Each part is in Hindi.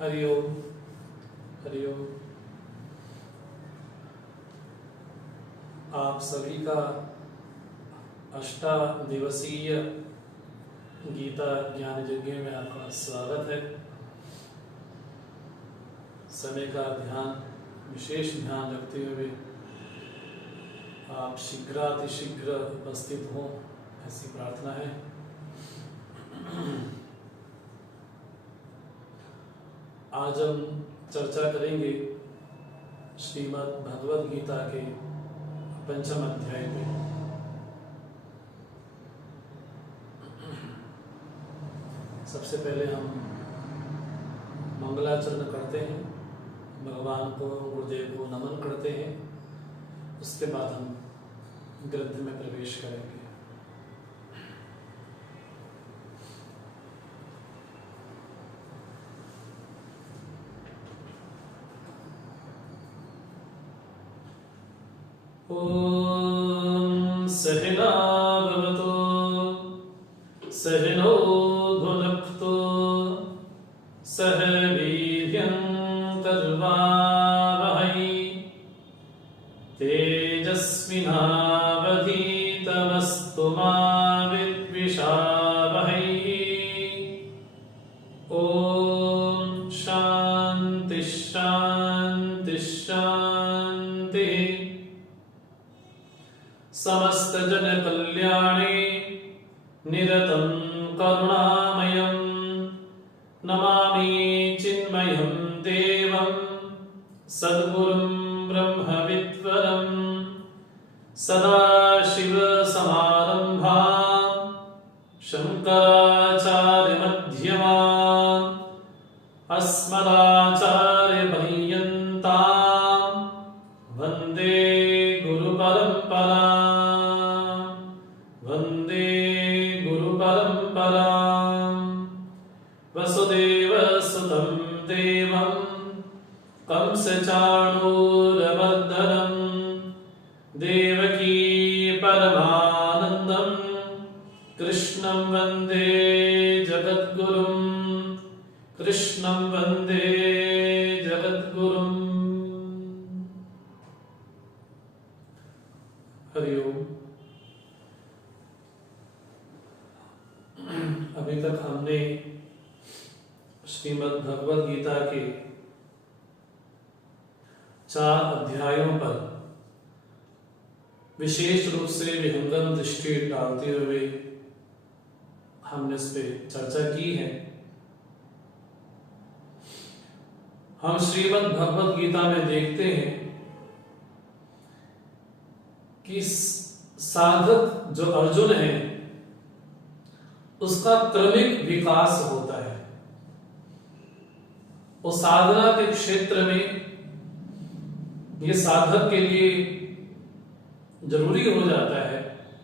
हरिओम हरिओम। आप सभी का अष्टादिवसीय गीता ज्ञान यज्ञ में आपका स्वागत है। समय का विशेष ध्यान रखते हुए आप शीघ्रातिशीघ्र उपस्थित हों, ऐसी प्रार्थना है। आज हम चर्चा करेंगे श्रीमद् भगवद गीता के पंचम अध्याय पे। सबसे पहले हम मंगलाचरण करते हैं, भगवान को, गुरुदेव को नमन करते हैं। उसके बाद हम ग्रंथ में प्रवेश करेंगे। ओम सहना भवतु सहनो भुनक्तु सह वीर्यं कर्वावहै तेजस्विनावधीतमस्तु मा विद्विषावहै। ओम शांति शांति शांति। समस्त जन कल्याणे निरतं करुणामयं नमामि चिन्मयं देवं सद्गुरुं ब्रह्मविद्वरं सदाशिवसमारम्भां शङ्कराचार्यमध्यमाम् अस्मदाचार्यपर्यन्तां वन्दे वसुदेवसुतं देवं कंसचाणूरमर्दनं देवकी परमानन्दं कृष्णं वन्दे जगद्गुरुं कृष्णं वन्दे जगद्गुरुं। हरि ओम। अभी तक हमने श्रीमद् भगवद गीता के 4 अध्यायों पर विशेष रूप से विहंगम दृष्टि डालते हुए हमने इस पे चर्चा की है। हम श्रीमद् भगवद गीता में देखते हैं कि साधक जो अर्जुन है उसका क्रमिक विकास होता है। उस साधना के क्षेत्र में ये साधक के लिए जरूरी हो जाता है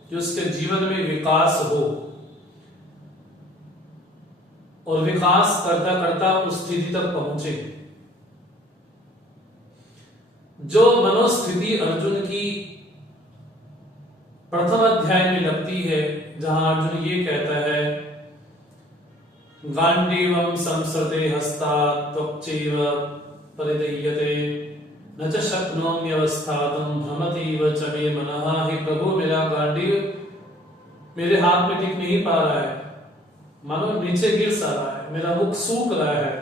कि उसके जीवन में विकास हो, और विकास करता करता उस स्थिति तक पहुंचे जो मनोस्थिति अर्जुन की प्रथम अध्याय में लगती है, जहां अर्जुन ये कहता है गांडीवं संसृते हस्तात् त्वक्चैव परिदह्यते न च शक्नोम्यवस्थातुं भ्रमतीव च मे मनः। हे प्रभु, मेरा गांडीव मेरे हाथ में टिक नहीं पा रहा है, मानो नीचे गिर सा रहा है, मेरा मुख सूख रहा है,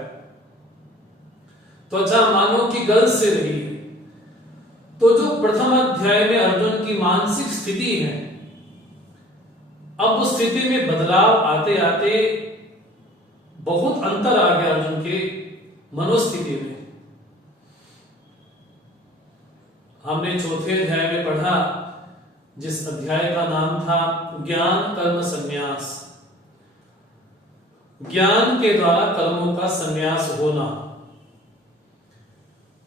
त्वचा मानो कि गल से रही है। तो जो प्रथम अध्याय में अर्जुन की मानसिक स्थिति है, अब उस स्थिति में बदलाव आते आते बहुत अंतर आ गया अर्जुन के मनोस्थिति में। हमने चौथे अध्याय में पढ़ा, जिस अध्याय का नाम था ज्ञान कर्म संन्यास, ज्ञान के द्वारा कर्मों का संन्यास होना।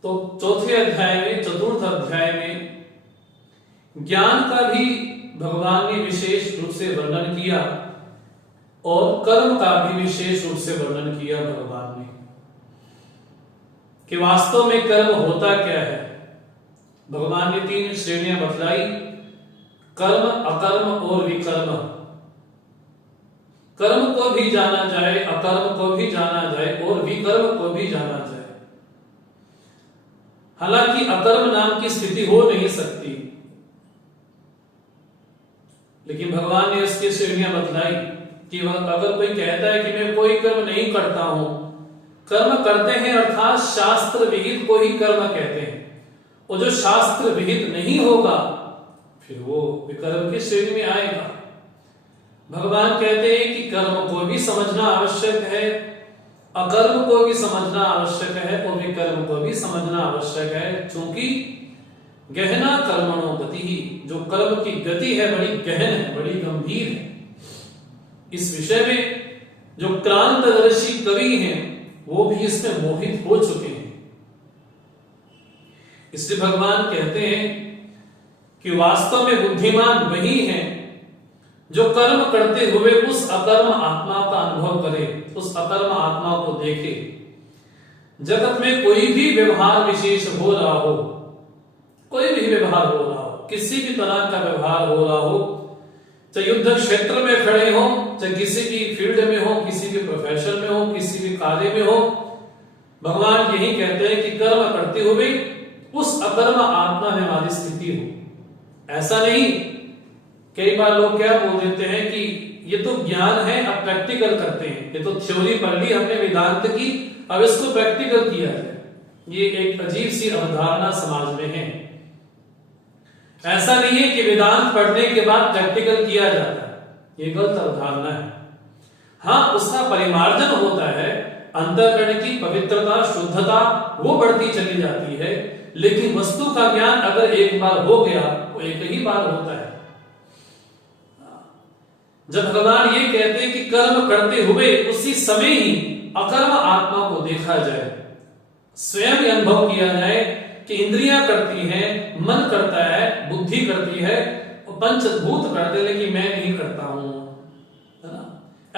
तो चौथे अध्याय में, चतुर्थ अध्याय में ज्ञान का भी भगवान ने विशेष रूप से वर्णन किया और कर्म का भी विशेष रूप से वर्णन किया भगवान ने, कि वास्तव में कर्म होता क्या है। भगवान ने 3 श्रेणियां बतलाई, कर्म, अकर्म और विकर्म। कर्म को भी जाना जाए, अकर्म को भी जाना जाए और विकर्म को भी जाना जाए। हालांकि अकर्म नाम की स्थिति हो नहीं सकती, लेकिन भगवान ने इसकी श्रेणियां बतलाई कि अगर कोई कहता है कि मैं कोई कर्म नहीं करता हूं, कर्म करते हैं अर्थात शास्त्र विहित को ही कर्म कहते हैं, और जो शास्त्र विहित नहीं होगा फिर वो विकर्म की श्रेणी में आएगा। भगवान कहते हैं कि कर्म को भी समझना आवश्यक है, अकर्म को भी समझना आवश्यक है और विकर्म को भी समझना आवश्यक है, क्योंकि गहना कर्मणो गति ही, जो कर्म की गति है बड़ी गहन है, बड़ी गंभीर है। इस विषय में जो क्रांतदर्शी कवि हैं वो भी इसमें मोहित हो चुके हैं। इसलिए भगवान कहते हैं कि वास्तव में बुद्धिमान वही है जो कर्म करते हुए उस अकर्म आत्मा का अनुभव करे, उस अकर्म आत्मा को देखे। जगत में कोई भी व्यवहार विशेष हो रहा हो, कोई भी व्यवहार हो रहा हो, किसी भी तरह का व्यवहार हो रहा हो, चाहे युद्ध क्षेत्र में खड़े हो, चाहे किसी भी फील्ड में हो, किसी भी प्रोफेशन में हो, किसी भी कार्य में हो, भगवान यही कहते हैं कि कर्म करते हुए उस अकर्म आत्मा में हमारी स्थिति हो। ऐसा नहीं, कई बार लोग क्या बोल देते हैं कि ये तो ज्ञान है, अब प्रैक्टिकल करते हैं, ये तो थ्योरी पढ़ ली हमने वेदांत की, अब इसको प्रैक्टिकल किया जाए। ये एक अजीब सी अवधारणा समाज में है। ऐसा नहीं है कि वेदांत पढ़ने के बाद प्रैक्टिकल किया जाता है, ये गलत अवधारणा है। हाँ, उसका परिमार्जन होता है, अंतःकरण की पवित्रता, शुद्धता वो बढ़ती चली जाती है, लेकिन वस्तु का ज्ञान अगर एक बार हो गया वो एक ही बार होता है। जब भगवान ये कहते हैं कि कर्म करते हुए उसी समय ही अकर्म आत्मा को देखा जाए, स्वयं अनुभव किया जाए कि इंद्रियां करती हैं, मन करता है, बुद्धि करती है, पंचभूत करते, लेकिन मैं नहीं करता हूं, है ना।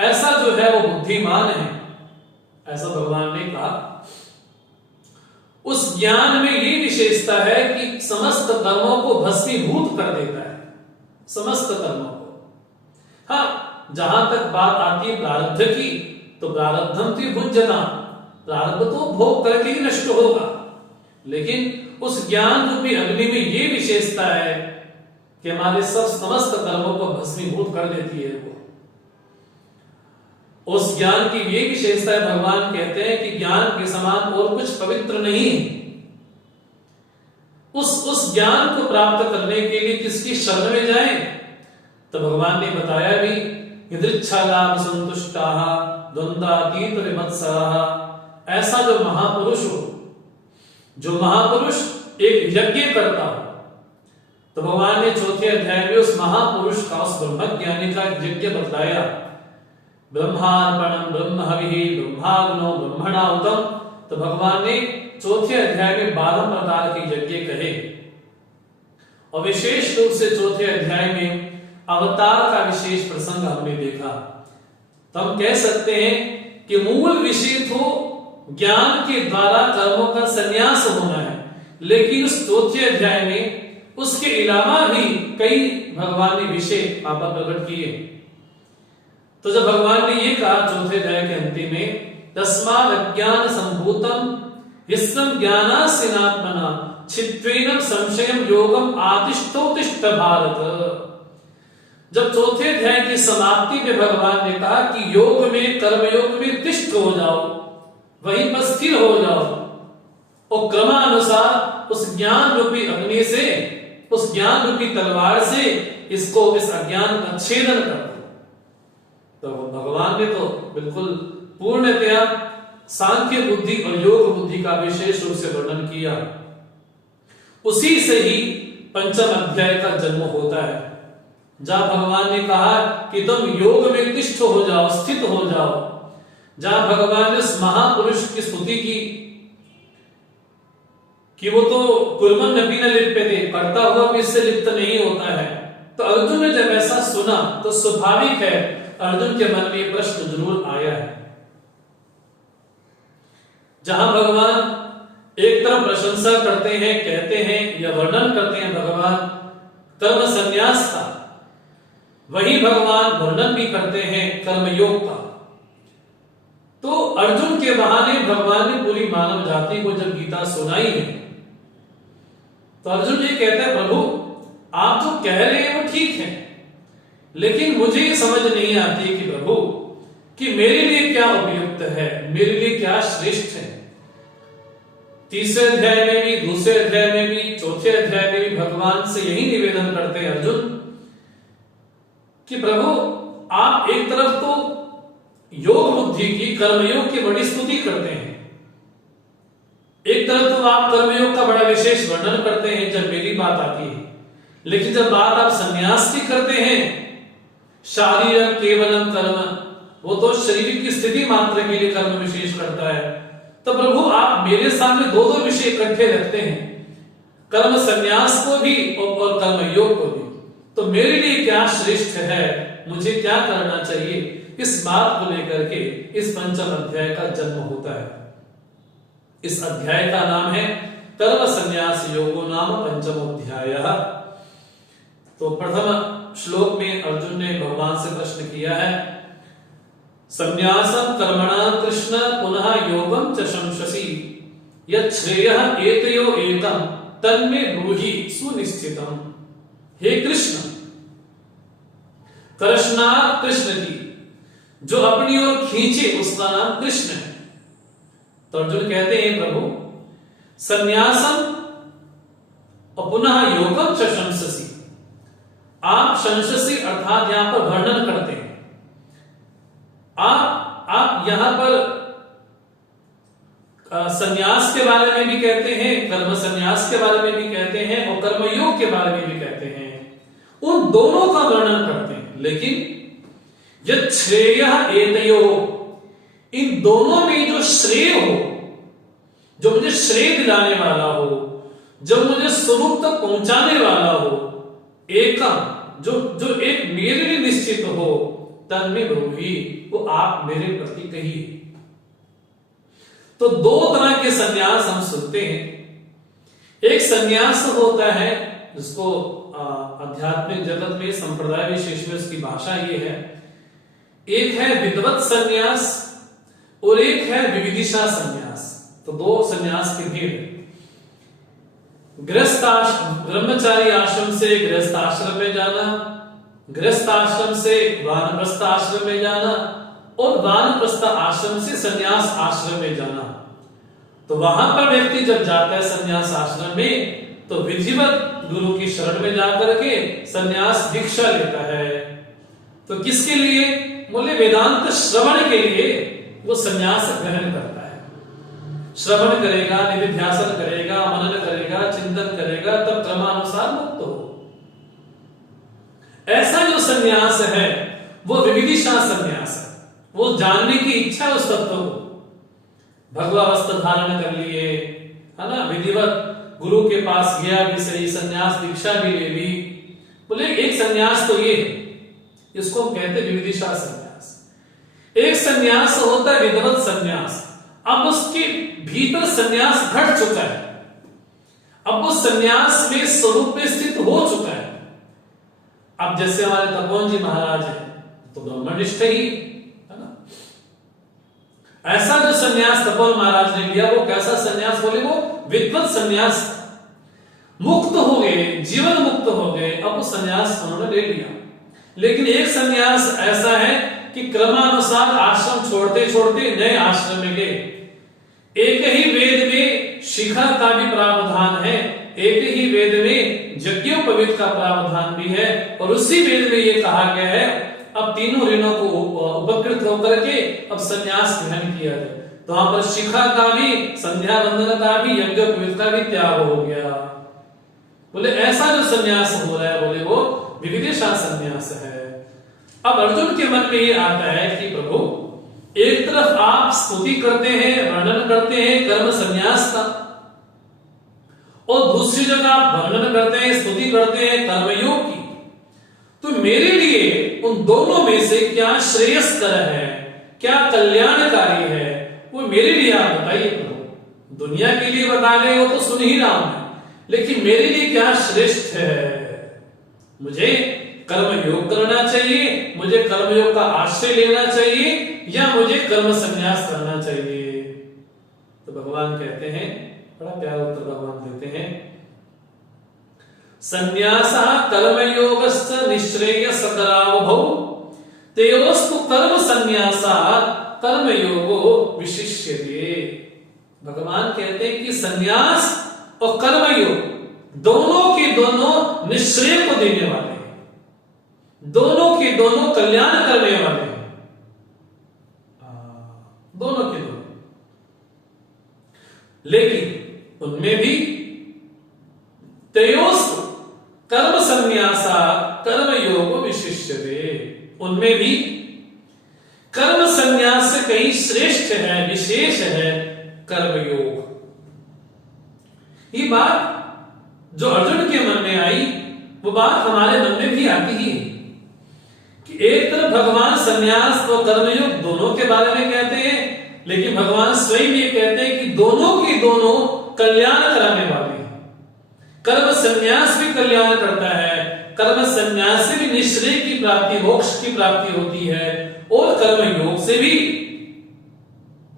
ऐसा जो है वो बुद्धिमान है, ऐसा भगवान ने कहा। उस ज्ञान में ये विशेषता है कि समस्त कर्मों को भस्मीभूत कर देता है, समस्त कर्मों को। हाँ, जहां तक बात आती है प्रारब्ध की, तो प्रारब्धम त्रिभुजना, प्रारब्ध तो भोग करके ही नष्ट होगा, लेकिन उस ज्ञान रूपी अग्नि में ये विशेषता है कि हमारे सब समस्त कर्मों को भस्मीभूत कर देती है वो। उस ज्ञान की ये विशेषता है, भगवान कहते हैं कि ज्ञान के समान और कुछ पवित्र नहीं है। उस ज्ञान को प्राप्त करने के लिए किसकी शरण में जाएं? तो भगवान ने बताया भी, यदृच्छा लाभ संतुष्टाः द्वंद्वातीत विमत्सराः। ऐसा जो महापुरुष हो, जो महापुरुष एक यज्ञ करता हो, तो भगवान ने चौथे अध्याय में उस महापुरुष का, उस ब्रह्मज्ञानी का यज्ञ बतलाया। ब्रह्मार्पणम ब्रह्म हविः ब्रह्माग्नो ब्रह्मणाहुतम। तो भगवान ने चौथे अध्याय में 12 प्रकार के यज्ञ कहे, और विशेष रूप से चौथे अध्याय में अवतार का विशेष प्रसंग हमने देखा। तो हम कह सकते हैं कि मूल विषय तो ज्ञान के द्वारा कर्मों का संन्यास होना है, लेकिन उस चौथे अध्याय में उसके अलावा भी कई भगवान ने विषय आप प्रकट किए। तो जब भगवान ने ये कहा चौथे अध्याय के अंतिम में, तस्माद् अज्ञान संभूतम यस्तं ज्ञानास्यनात्मना छित्त्वेन संशयं योगम आतिष्ठोतिष्ठ भारत। जब चौथे अध्याय की समाप्ति में भगवान ने कहा कि योग में, कर्मयोग में तिष्ठ हो जाओ, वहीं पर स्थिर हो जाओ, और क्रमानुसार उस ज्ञान रूपी अग्नि से, उस ज्ञान रूपी तलवार से इसको, इस अज्ञान का छेदन कर दो। तो भगवान ने तो बिल्कुल पूर्णतया सांख्य बुद्धि और योग बुद्धि का विशेष रूप से वर्णन किया। उसी से ही पंचम अध्याय का जन्म होता है, जहां भगवान ने कहा कि तुम योग में तिष्ठ हो जाओ, स्थित हो जाओ। जहां भगवान ने उस महापुरुष की स्तुति की कि वो तो कुर्मन नबी न लिप्यते, करता हुआ भी इससे लिप्त नहीं होता है। तो अर्जुन ने जब ऐसा सुना तो स्वाभाविक है अर्जुन के मन में प्रश्न जरूर आया है। जहां भगवान एक तरफ प्रशंसा करते हैं, कहते हैं या वर्णन करते हैं भगवान कर्म संन्यास का, वही भगवान वर्णन भी करते हैं कर्मयोग का। तो अर्जुन के बहाने भगवान ने पूरी मानव जाति को जब गीता सुनाई है, तो अर्जुन ये कहता है, प्रभु आप जो कह रहे हैं वो ठीक है, लेकिन मुझे ये समझ नहीं आती कि प्रभु कि मेरे लिए क्या उपयुक्त है, मेरे लिए क्या श्रेष्ठ है। तीसरे अध्याय में भी, दूसरे अध्याय में भी, चौथे अध्याय में भी भगवान से यही निवेदन करते हैं अर्जुन कि प्रभु आप एक तरफ तो योग बुद्धि की, कर्मयोग की बड़ी स्तुति करते हैं, एक तरफ तो आप कर्मयोग का बड़ा विशेष वर्णन करते हैं जब मेरी बात आती है, लेकिन जब बात आप संन्यास की करते हैं, शारीरिक केवलम कर्म, वो तो शरीर की स्थिति मात्र के लिए कर्म विशेष करता है, तो प्रभु आप मेरे सामने दो दो विषय इकट्ठे रखते हैं, कर्म संन्यास को भी और कर्मयोग को भी। तो मेरे लिए क्या श्रेष्ठ है, मुझे क्या करना चाहिए, इस बात को लेकर के इस पंचम अध्याय का जन्म होता है। इस अध्याय का नाम है कर्म संन्यास योगो नाम पंचमोध्यायः। तो प्रथम श्लोक में अर्जुन ने भगवान से प्रश्न किया है, संन्यासं कर्मणा कृष्ण पुनः योगं च शंससि यत् श्रेयः एतयो एकं तन्मे ब्रूहि सुनिश्चितम्। हे कृष्ण, कृष्णात् कृष्ण की, जो अपनी ओर खींचे उसका नाम कृष्ण है। तो अर्जुन कहते हैं, प्रभु संन्यासम और पुनः योगम च शंससि, आप शंससि अर्थात यहां पर वर्णन करते हैं, आप यहां पर संन्यास के बारे में भी कहते हैं, कर्म संन्यास के बारे में भी कहते हैं और कर्मयोग के बारे में भी कहते हैं, उन दोनों का वर्णन करते हैं। लेकिन यत् श्रेयः एतयो, इन दोनों में जो श्रेय हो, जो मुझे श्रेय दिलाने वाला हो, जो मुझे स्वरूप तक पहुंचाने वाला हो, एकम जो एक मेरे लिए निश्चित हो, तन्मे ब्रूहि, वो आप मेरे प्रति कहिए। तो दो तरह के संन्यास हम सुनते हैं। एक संन्यास होता है जिसको आध्यात्मिक जगत में संप्रदाय विशेष में उसकी भाषा ये है, एक है विद्वत संन्यास और एक है विविदिशा संन्यास। तो दो संन्यास के भेद, ब्रह्मचारी आश्रम से गृहस्थ आश्रम में जाना, गृहस्थ आश्रम से वानप्रस्थ आश्रम में जाना और वानप्रस्थ आश्रम से संन्यास आश्रम में जाना। तो वहां पर व्यक्ति जब जाता है संन्यास आश्रम में, तो विधिवत गुरु की शरण में जाकर के संन्यास दीक्षा लेता है। तो किसके लिए? बोले वेदांत श्रवण के लिए वो संन्यास ग्रहण करता है। श्रवण करेगा, निधिध्यासन करेगा, मनन करेगा, चिंतन करेगा, तब क्रमानुसार मुक्त हो। ऐसा जो संन्यास है वो विविदिशा संन्यास है। वो जानने की इच्छा है उस तत्व को, भगवा वस्त्र धारण कर लिए, है ना, विधिवत गुरु के पास गया भी सही, संन्यास दीक्षा भी ले ली। बोले एक संन्यास तो ये है, इसको कहते विविदिशा संन्यास। एक संन्यास होता है विधिवत संन्यास। अब उसके भीतर संन्यास घट चुका है, अब वो संन्यास में स्वरूप में स्थित हो चुका है। अब जैसे हमारे तपोवन जी महाराज हैं तो ब्रह्मनिष्ठ ही है ना। ऐसा जो संन्यास तपोवन महाराज ने लिया वो कैसा संन्यास? बोले वो विद्वत संन्यास, मुक्त हो गए, जीवन मुक्त हो गए, अब वो संन्यास उन्होंने ले लिया। लेकिन एक संन्यास ऐसा है कि क्रमानुसार आश्रम छोड़ते छोड़ते नए आश्रम में गए। एक ही वेद में शिखा का भी प्रावधान है, एक ही वेद में यज्ञोपवीत का प्रावधान भी है, और उसी वेद में ये कहा गया है अब तीनों ऋणों को उपकृत होकर के अब संन्यास ग्रहण किया जाए। तो वहां पर शिखा का भी, संध्या वंदन का भी, यज्ञोपवीत का भी त्याग हो गया। बोले ऐसा जो संन्यास हो रहा है, बोले वो विविदिशा संन्यास है। अब अर्जुन के मन में ये आता है कि प्रभु एक तरफ आप स्तुति करते हैं, वर्णन करते हैं कर्म संन्यास का, और दूसरी जगह आप वर्णन करते हैं, स्तुति करते हैं कर्मयोग की। तो मेरे लिए उन दोनों में से क्या श्रेयस्कर है, क्या कल्याणकारी है, वो मेरे लिए आप बताइए प्रभु। दुनिया के लिए बता रहे हो तो सुन ही रहा हूं मैं, लेकिन मेरे लिए क्या श्रेष्ठ है, मुझे कर्मयोग करना चाहिए, मुझे कर्मयोग का आश्रय लेना चाहिए, या मुझे कर्म संन्यास करना चाहिए? तो भगवान कहते हैं, बड़ा प्यारा उत्तर भगवान देते हैं, संन्यासः कर्मयोगश्च निःश्रेयसकरावभौ तेयोस्तु कर्म संन्यासात् कर्मयोगो विशिष्यते। भगवान कहते हैं कि संन्यास और कर्मयोग दोनों के दोनों निश्रेय को देने वाले हैं, दोनों के दोनों कल्याण करने वाले हैं, दोनों के दोनों। लेकिन उनमें भी तयोस्तु कर्म संन्यासा कर्मयोग विशिष्यते, उनमें भी कर्म संन्यास से कहीं श्रेष्ठ है, विशेष है कर्मयोग। ये बात जो अर्जुन के मन में आई, वो बात हमारे मन में भी आती ही है कि एक तरफ भगवान संन्यास और कर्मयोग दोनों के बारे में कहते हैं, लेकिन भगवान स्वयं ये कहते हैं कि दोनों के दोनों कल्याण कराने वाले हैं। कर्म संन्यास भी कल्याण करता है, कर्म संन्यास से भी निश्रेय की प्राप्ति, मोक्ष की प्राप्ति होती है, और कर्म योग से भी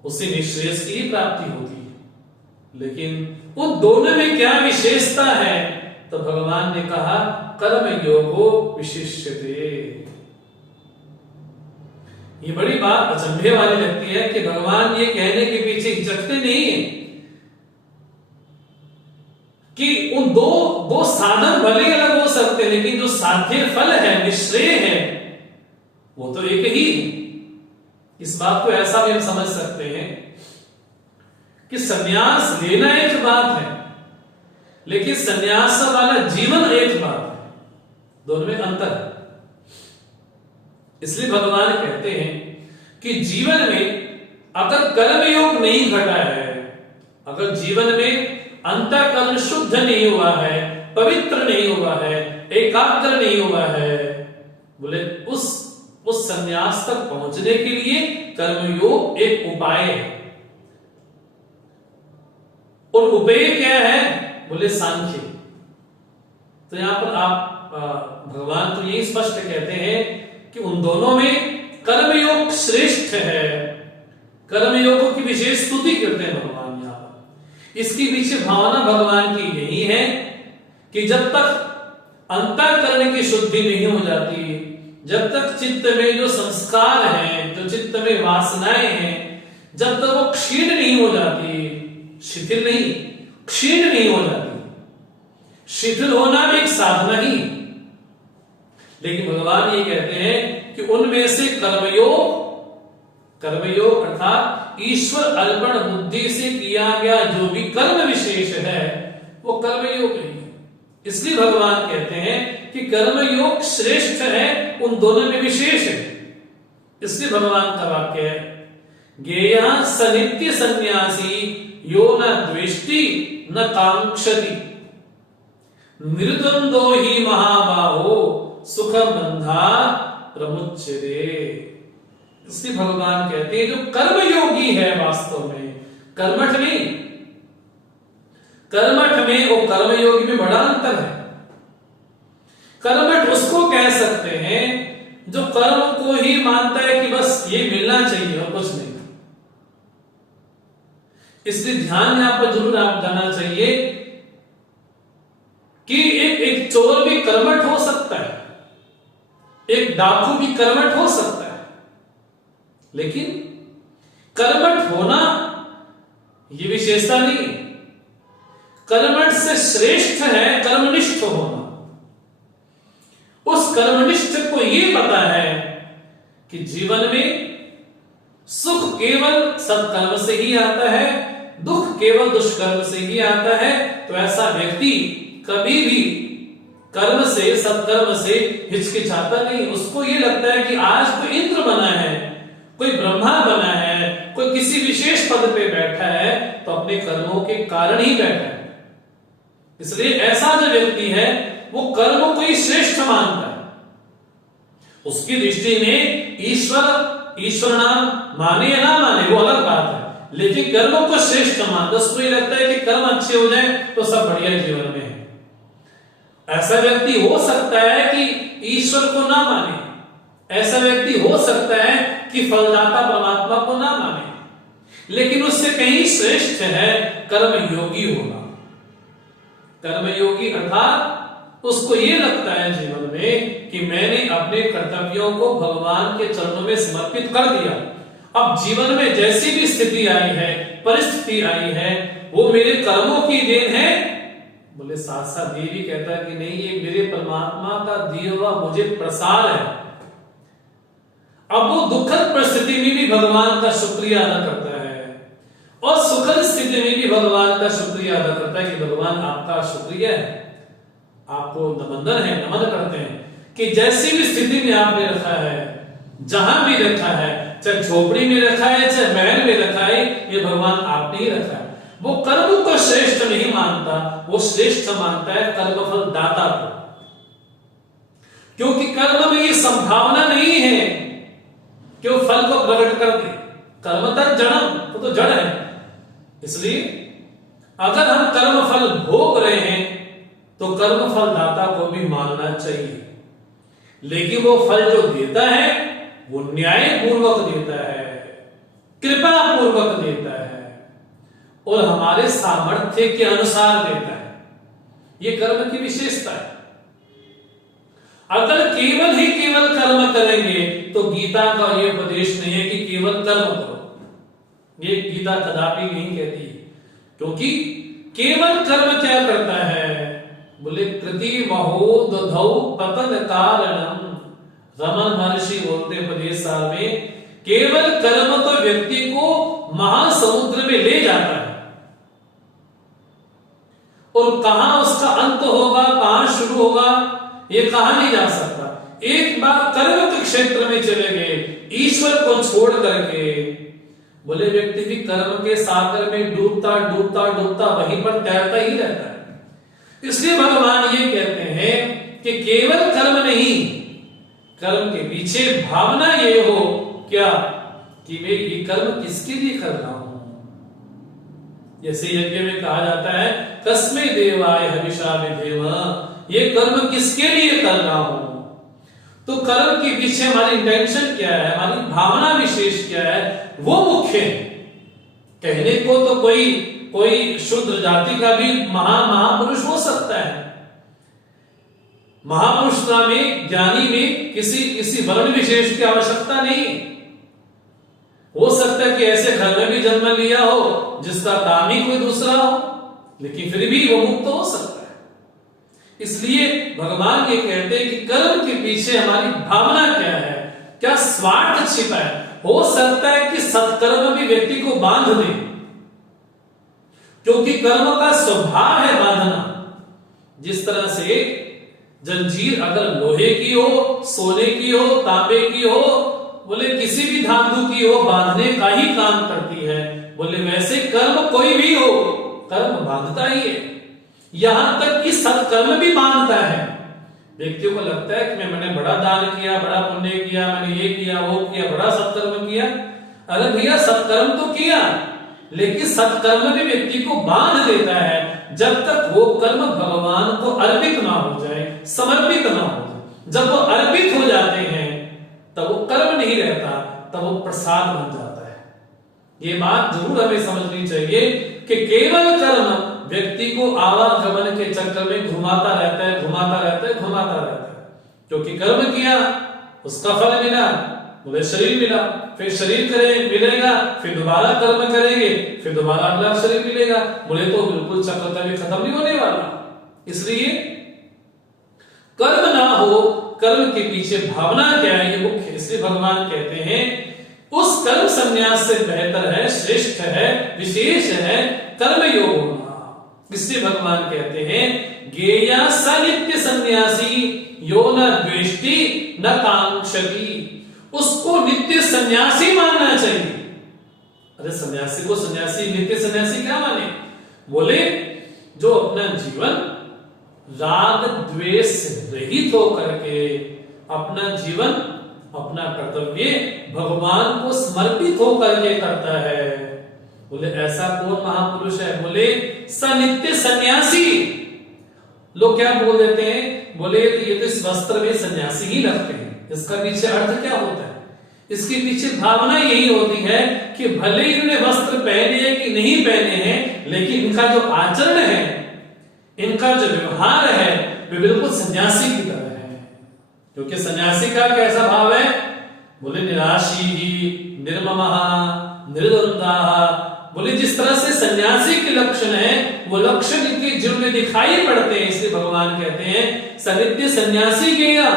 उसे निश्रेय की ही प्राप्ति होती है। लेकिन उन दोनों में क्या विशेषता है? तो भगवान ने कहा कर्म योगो विशिष्यते। ये बड़ी बात अचंभे वाली लगती है कि भगवान ये कहने के पीछे हिचकते नहीं है कि उन दो साधन भले अलग हो सकते हैं, लेकिन जो साध्य फल है, निश्रेय है, वो तो एक ही है। इस बात को ऐसा भी हम समझ सकते हैं कि संन्यास लेना एक बात है, लेकिन संन्यास वाला जीवन एक बात है, दोनों में अंतर है। इसलिए भगवान कहते हैं कि जीवन में अगर कर्मयोग नहीं घटा है, अगर जीवन में अंतःकरण शुद्ध नहीं हुआ है, पवित्र नहीं हुआ है, एकाग्र नहीं हुआ है, बोले उस संन्यास तक पहुंचने के लिए कर्मयोग एक उपाय है। और उपाय क्या है? बोले सांख्य। तो यहां पर आप भगवान तो यही स्पष्ट कहते हैं कि उन दोनों में कर्मयोग श्रेष्ठ है, कर्मयोग की विशेष स्तुति करते हैं भगवान यहां पर। इसके पीछे भावना भगवान की यही है कि जब तक अंतःकरण की शुद्धि नहीं हो जाती, जब तक चित्त में जो संस्कार हैं, जो चित्त में वासनाएं हैं, जब तक वो क्षीण नहीं हो जाती, शिथिल नहीं, क्षीण नहीं हो जाती, शिथिल होना भी एक साधना ही। लेकिन भगवान ये कहते हैं कि उनमें से कर्मयोग अर्थात ईश्वर अर्पण बुद्धि से किया गया जो भी कर्म विशेष है, वो कर्मयोग नहीं है। इसलिए भगवान कहते हैं कि कर्मयोग श्रेष्ठ है, उन दोनों में विशेष है। इसलिए भगवान का वाक्य है, ज्ञेयः स नित्य सन्यासी यो न द्वेष्टि न कांक्षति निर्द्वंदो ही महाबाहो सुखम बंधात् प्रमुच्यते। इसलिए भगवान कहते हैं जो कर्मयोगी है वास्तव में, कर्मठ नहीं, कर्मठ में और कर्मयोगी में बड़ा अंतर है। कर्मठ उसको कह सकते हैं जो कर्म को ही मानता है कि बस ये मिलना चाहिए और कुछ नहीं। इसलिए ध्यान यहां पर जरूर आप देना चाहिए कि एक चोर भी कर्मठ हो सकता है, एक डाकू भी कर्मठ हो सकता है, लेकिन कर्मठ होना यह विशेषता नहीं। कर्मठ से श्रेष्ठ है कर्मनिष्ठ होना। उस कर्मनिष्ठ को यह पता है कि जीवन में सुख केवल सत्कर्म से ही आता है, दुख केवल दुष्कर्म से ही आता है। तो ऐसा व्यक्ति कभी भी कर्म से, सत्कर्म से हिचकिचाता नहीं। उसको ये लगता है कि आज कोई इंद्र बना है, कोई ब्रह्मा बना है, कोई किसी विशेष पद पे बैठा है, तो अपने कर्मों के कारण ही बैठा है। इसलिए ऐसा जो व्यक्ति है वो कर्म को ही श्रेष्ठ मानता है। उसकी दृष्टि में ईश्वर नाम माने या ना माने वो अलग बात है, लेकिन कर्मों को श्रेष्ठ मानता। उसको ये लगता है कि कर्म अच्छे हो जाए तो सब बढ़िया जीवन में है। ऐसा व्यक्ति हो सकता है कि ईश्वर को ना माने। ऐसा व्यक्ति हो सकता है कि फलदाता परमात्मा को ना माने, लेकिन उससे कहीं श्रेष्ठ है कर्मयोगी होना। कर्मयोगी अर्थात उसको ये लगता है जीवन में कि मैंने अपने कर्तव्यों को भगवान के चरणों में समर्पित कर दिया। अब जीवन में जैसी भी स्थिति आई है, परिस्थिति आई है, वो मेरे कर्मों की देन है। बोले साथ साथ ये भी कहता है कि नहीं, ये मेरे परमात्मा का दिया हुआ मुझे प्रसाद है। अब वो दुखद परिस्थिति में भी भगवान का शुक्रिया अदा करता है और सुखद स्थिति में भी भगवान का शुक्रिया अदा करता है कि भगवान आपका शुक्रिया है, आपको नमन है, नमन करते हैं कि जैसी भी स्थिति में आपने रखा है, जहां भी रखा है, चाहे झोपड़ी में रखा है चाहे महल में रखा है, ये भगवान आपने ही रखा है। वो कर्म को श्रेष्ठ नहीं मानता, वो श्रेष्ठ मानता है कर्मफल दाता को, क्योंकि कर्म में ये संभावना नहीं है कि वो फल को प्रकट कर दे। कर्म तक जड़म, वो तो जड़ है। इसलिए अगर हम कर्म फल भोग रहे हैं तो कर्म फल दाता को भी मानना चाहिए, लेकिन वो फल जो देता है वो न्याय पूर्वक देता है, कृपा पूर्वक देता है और हमारे सामर्थ्य के अनुसार देता है। ये कर्म की विशेषता है। अगर केवल ही केवल कर्म करेंगे तो गीता का ये उपदेश नहीं है कि केवल कर्म करो। ये गीता कदापि नहीं कहती, क्योंकि केवल कर्म क्या करता है? बोले कृति महोदधौ पतन कारणम। रमन महर्षि बोलते उपदेश सार में, केवल कर्म तो व्यक्ति को महासमुद्र में ले जाता है और कहां उसका अंत होगा, कहां शुरू होगा, ये कहा नहीं जा सकता। एक बार कर्म के क्षेत्र में चले गए, ईश्वर को छोड़ करके, बोले व्यक्ति भी कर्म के सागर में डूबता डूबता डूबता वहीं पर तैरता ही रहता है। इसलिए भगवान ये कहते हैं कि केवल कर्म नहीं, कर्म के पीछे भावना ये हो क्या कि मैं ये कर्म किसके लिए कर रहा हूं। जैसे यज्ञ में कहा जाता है तस्मै देवाय हविषा विधेम, ये कर्म किसके लिए कर रहा हूं। तो कर्म के पीछे हमारी इंटेंशन क्या है, हमारी भावना विशेष क्या है, वो मुख्य है। कहने को तो कोई शूद्र जाति का भी महापुरुष हो सकता है। महापुरुषता में, ज्ञानी में किसी वर्ण विशेष की आवश्यकता नहीं। हो सकता है कि ऐसे घर में भी जन्म लिया हो जिसका काम ही कोई दूसरा हो, लेकिन फिर भी वो मुक्त हो सकता है। इसलिए भगवान ये कहते हैं कि कर्म के पीछे हमारी भावना क्या है, क्या स्वार्थ छिपा है। हो सकता है कि सत्कर्म भी व्यक्ति को बांध दे, क्योंकि कर्म का स्वभाव है बांधना। जिस तरह से जंजीर अगर लोहे की हो, सोने की हो, तांबे की हो, बोले किसी भी धातु की हो, बांधने का ही काम करती है। बोले वैसे कर्म कोई भी हो, कर्म बांधता ही है। यहां तक कि सत्कर्म भी बांधता है। व्यक्तियों को लगता है कि मैंने बड़ा दान किया, बड़ा पुण्य किया, मैंने ये किया, वो किया, बड़ा सत्कर्म किया। अरे भैया सत्कर्म तो किया, लेकिन सत्कर्म भी व्यक्ति को बांध देता है जब तक वो कर्म भगवान को अर्पित ना हो जाए, समर्पित ना हो जाए। जब वो अर्पित हो जाते हैं तब वो कर्म नहीं रहता, तब वो प्रसाद बन जाता है। ये बात जरूर हमें समझनी चाहिए कि केवल कर्म व्यक्ति को आवागमन के चक्कर में घुमाता रहता है, घुमाता रहता है, घुमाता रहता है। क्योंकि कर्म किया, उसका फल मिला, बोले शरीर मिला, फिर शरीर मिलेगा, फिर दोबारा कर्म करेंगे, फिर दोबारा अगला शरीर मिलेगा। बोले तो बिल्कुल चक्र कभी खत्म नहीं होने वाला। इसलिए कर्म ना हो, कर्म के पीछे भावना क्या है, ये मुख्य। इसलिए भगवान कहते हैं उस कर्म संन्यास से बेहतर है, श्रेष्ठ है, विशेष है कर्मयोग होना। इसलिए भगवान कहते हैं गेया स नित्य सन्यासी यो न द्वेष्टि न कांक्षति। उसको नित्य सन्यासी मानना चाहिए। अरे सन्यासी को सन्यासी, नित्य सन्यासी क्या माने? बोले जो अपना जीवन राग द्वेष रहित होकर के अपना जीवन, अपना कर्तव्य भगवान को समर्पित होकर के करता है। बोले ऐसा कौन महापुरुष है? बोले स नित्य सन्यासी। लोग क्या बोल देते हैं, बोले ये तो इस वस्त्र में सन्यासी ही लगते हैं। इसका पीछे अर्थ क्या होता है? इसके पीछे भावना यही होती है कि भले ही इन्होंने वस्त्र पहने हैं कि नहीं पहने हैं, लेकिन इनका जो आचरण है, इनका जो व्यवहार है, वे बिल्कुल सन्यासी की तरह है। क्योंकि सन्यासी का कैसा भाव है? बोले निराशी ही, निर्ममः, निर्द्वंद्वः। बोले जिस तरह से सन्यासी के लक्षण है, वो लक्षण इनके जीवन में दिखाई पड़ते हैं। इसलिए भगवान कहते हैं सनित्य सन्यासी के या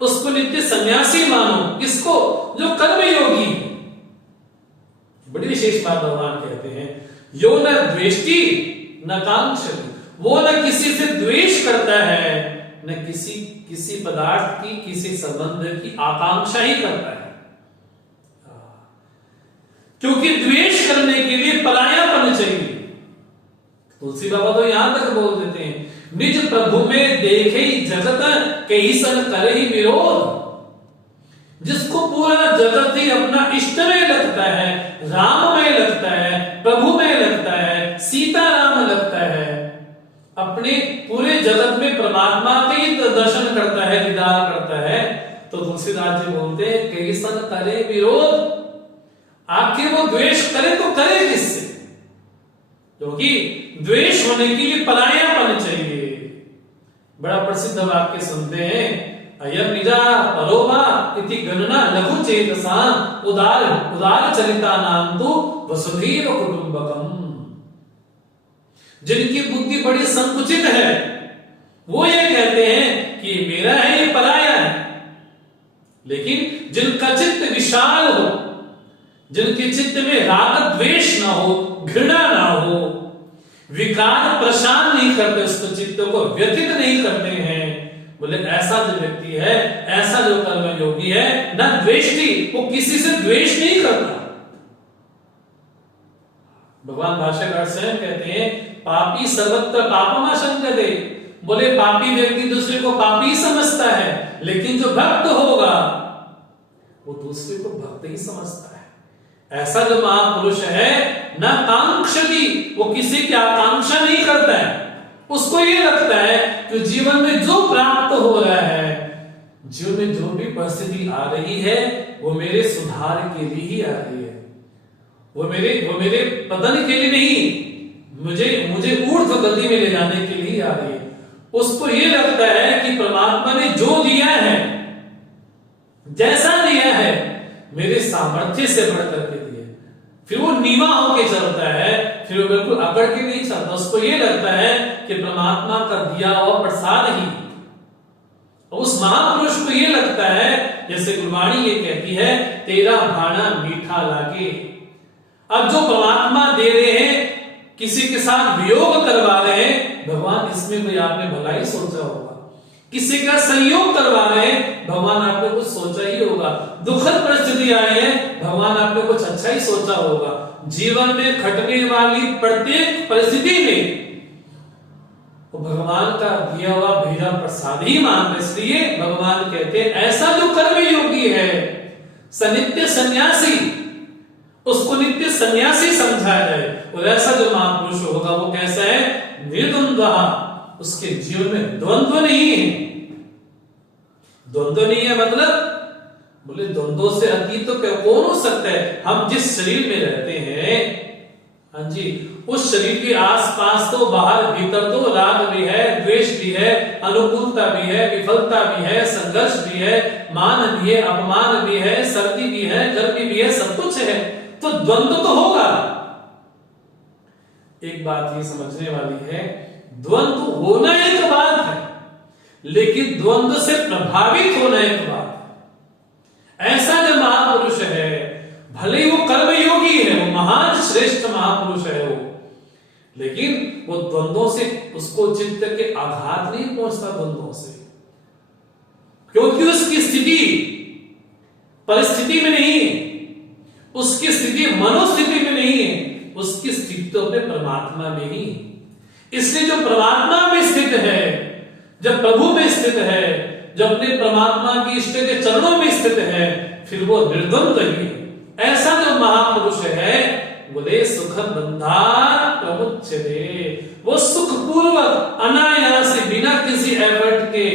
उसको नित्य सन्यासी मानो। किसको? जो कर्मयोगी। बड़ी विशेष बात भगवान कहते हैं, यो न द्वेष्टि न कांक्षति। वो न किसी से द्वेष करता है, न किसी पदार्थ की, किसी संबंध की आकांक्षा ही करता है। क्योंकि द्वेष करने के लिए पलायनापन चाहिए। तुलसी बाबा तो यहां तक बोल देते हैं, निज प्रभु में देखे जगत कई सन करे ही विरोध। जिसको पूरा जगत ही अपना इष्ट में लगता है, राम में लगता है, प्रभु में लगता है, सीताराम लगता है, अपने पूरे जगत में परमात्मा के ही दर्शन करता है, दीदार करता है, तो तुलसीदास जी बोलते हैं कई सन करे विरोध। आखिर वो द्वेष करे तो करे किससे? क्योंकि द्वेष होने के लिए पलायनापन चाहिए। बड़ा प्रसिद्ध वाक्य सुनते हैं, अयम निजा परोवा इति गणना लघु चेतसा उदार चरिता नाम तो वसुधैव कुटुंबकम। जिनकी बुद्धि बड़ी संकुचित है, वो ये कहते हैं कि मेरा है, ये पराया है। लेकिन जिनका चित्त विशाल हो, जिनके चित्त में राग द्वेष ना हो, घृणा ना हो, विकार परेशान नहीं करते, उसको चित्त को व्यथित नहीं करते हैं, बोले ऐसा जो व्यक्ति है, ऐसा जो कर्म योगी है, न द्वेष्टि, वो किसी से द्वेष नहीं करता। भगवान भाष्यकार स्वयं कहते हैं पापी सर्वत्र पापमाशंकते। बोले पापी व्यक्ति दूसरे को पापी समझता है, लेकिन जो भक्त होगा वो दूसरे को भक्त ही समझता है। ऐसा जो महापुरुष है न कांक्षति, वो किसी की आकांक्षा नहीं करता है। उसको ये लगता है कि जीवन में जो प्राप्त हो रहा है, जीवन में जो भी परिस्थिति आ रही है, वो मेरे सुधार के लिए ही आ रही है, वो मेरे पतन के लिए नहीं, मुझे ऊर्ध्व गति में ले जाने के लिए आ रही है। उसको ये लगता है कि परमात्मा ने जो दिया है, जैसा दिया है, मेरे सामर्थ्य से बढ़कर के दिया। फिर वो नीवा होके चलता है, फिर वो बिल्कुल अकड़ के नहीं चलता। उसको ये लगता है कि परमात्मा का दिया हुआ प्रसाद ही। उस महापुरुष को ये लगता है, जैसे गुरबाणी ये कहती है, तेरा भाना मीठा लागे। अब जो परमात्मा दे रहे हैं, किसी के साथ वियोग करवा रहे हैं, भगवान इसमें कोई आपने भलाई सोचा होगा। किसी का संयोग करवा रहे हैं, भगवान आपने कुछ सोचा ही होगा। दुखद परिस्थिति आई है, भगवान आपने कुछ अच्छा ही सोचा होगा। जीवन में खटने वाली प्रत्येक परिस्थिति में वो भगवान का दिया हुआ भेजा प्रसाद ही मानते। इसलिए भगवान कहते हैं ऐसा जो कर्म योगी है, सनित्य सन्यासी, उसको नित्य सन्यासी समझा जाए। और ऐसा जो महापुरुष होगा वो कैसा है? निर्द्वंद्वः, उसके जीवन में द्वंद्व नहीं है। द्वंद्व नहीं है मतलब, बोले द्वंद्वों से अतीत तो कौन हो सकता है? हम जिस शरीर में रहते हैं, हाँ जी, उस शरीर के आसपास तो बाहर भीतर तो राग भी है, द्वेष भी है, अनुकूलता भी है, विफलता भी है, संघर्ष भी है, मान भी है, अपमान भी है, सर्दी भी है, गर्मी भी है, सब कुछ है। तो द्वंद्व तो होगा। एक बात ये समझने वाली है, द्वंद्व होना एक बात है, लेकिन द्वंद्व से प्रभावित होना एक बात है। ऐसा जो महापुरुष है, भले ही वो कर्मयोगी है, वो महान श्रेष्ठ महापुरुष है वो, लेकिन वो द्वंद्वों से उसको चित्त के आघात नहीं पहुंचता द्वंद्वों से, क्योंकि उसकी स्थिति परिस्थिति में नहीं है, उसकी स्थिति मनोस्थिति में नहीं है, उसकी स्थिति तो अपने परमात्मा में ही। इसलिए जो परमात्मा में स्थित है, जब प्रभु में स्थित है, जब अपने परमात्मा की इष्ट के चरणों में स्थित है, फिर वो निर्द्वंद्व ही है। ऐसा जो महापुरुष है, बोले सुखद बंधा प्रमुच्यते, वो सुखपूर्वक अनायास बिना किसी एफर्ट के,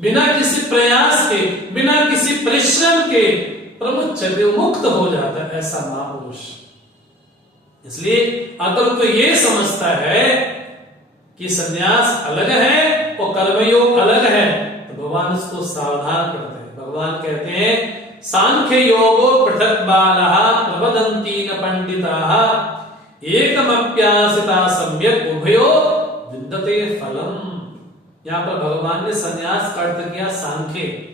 बिना किसी प्रयास के, बिना किसी परिश्रम के प्रमुच्यते मुक्त हो जाता है ऐसा महापुरुष। इसलिए अगर कोई ये समझता है कि संन्यास अलग है और कर्मयोग अलग है तो भगवान उसको सावधान करते हैं। भगवान कहते हैं सांख्य योगो पृथक बालः प्रवदन्ति न पंडिताः एकमप्यासिता सम्यक उभयो विन्दते फलम। यहां पर भगवान ने संन्यास का अर्थ किया सांख्य।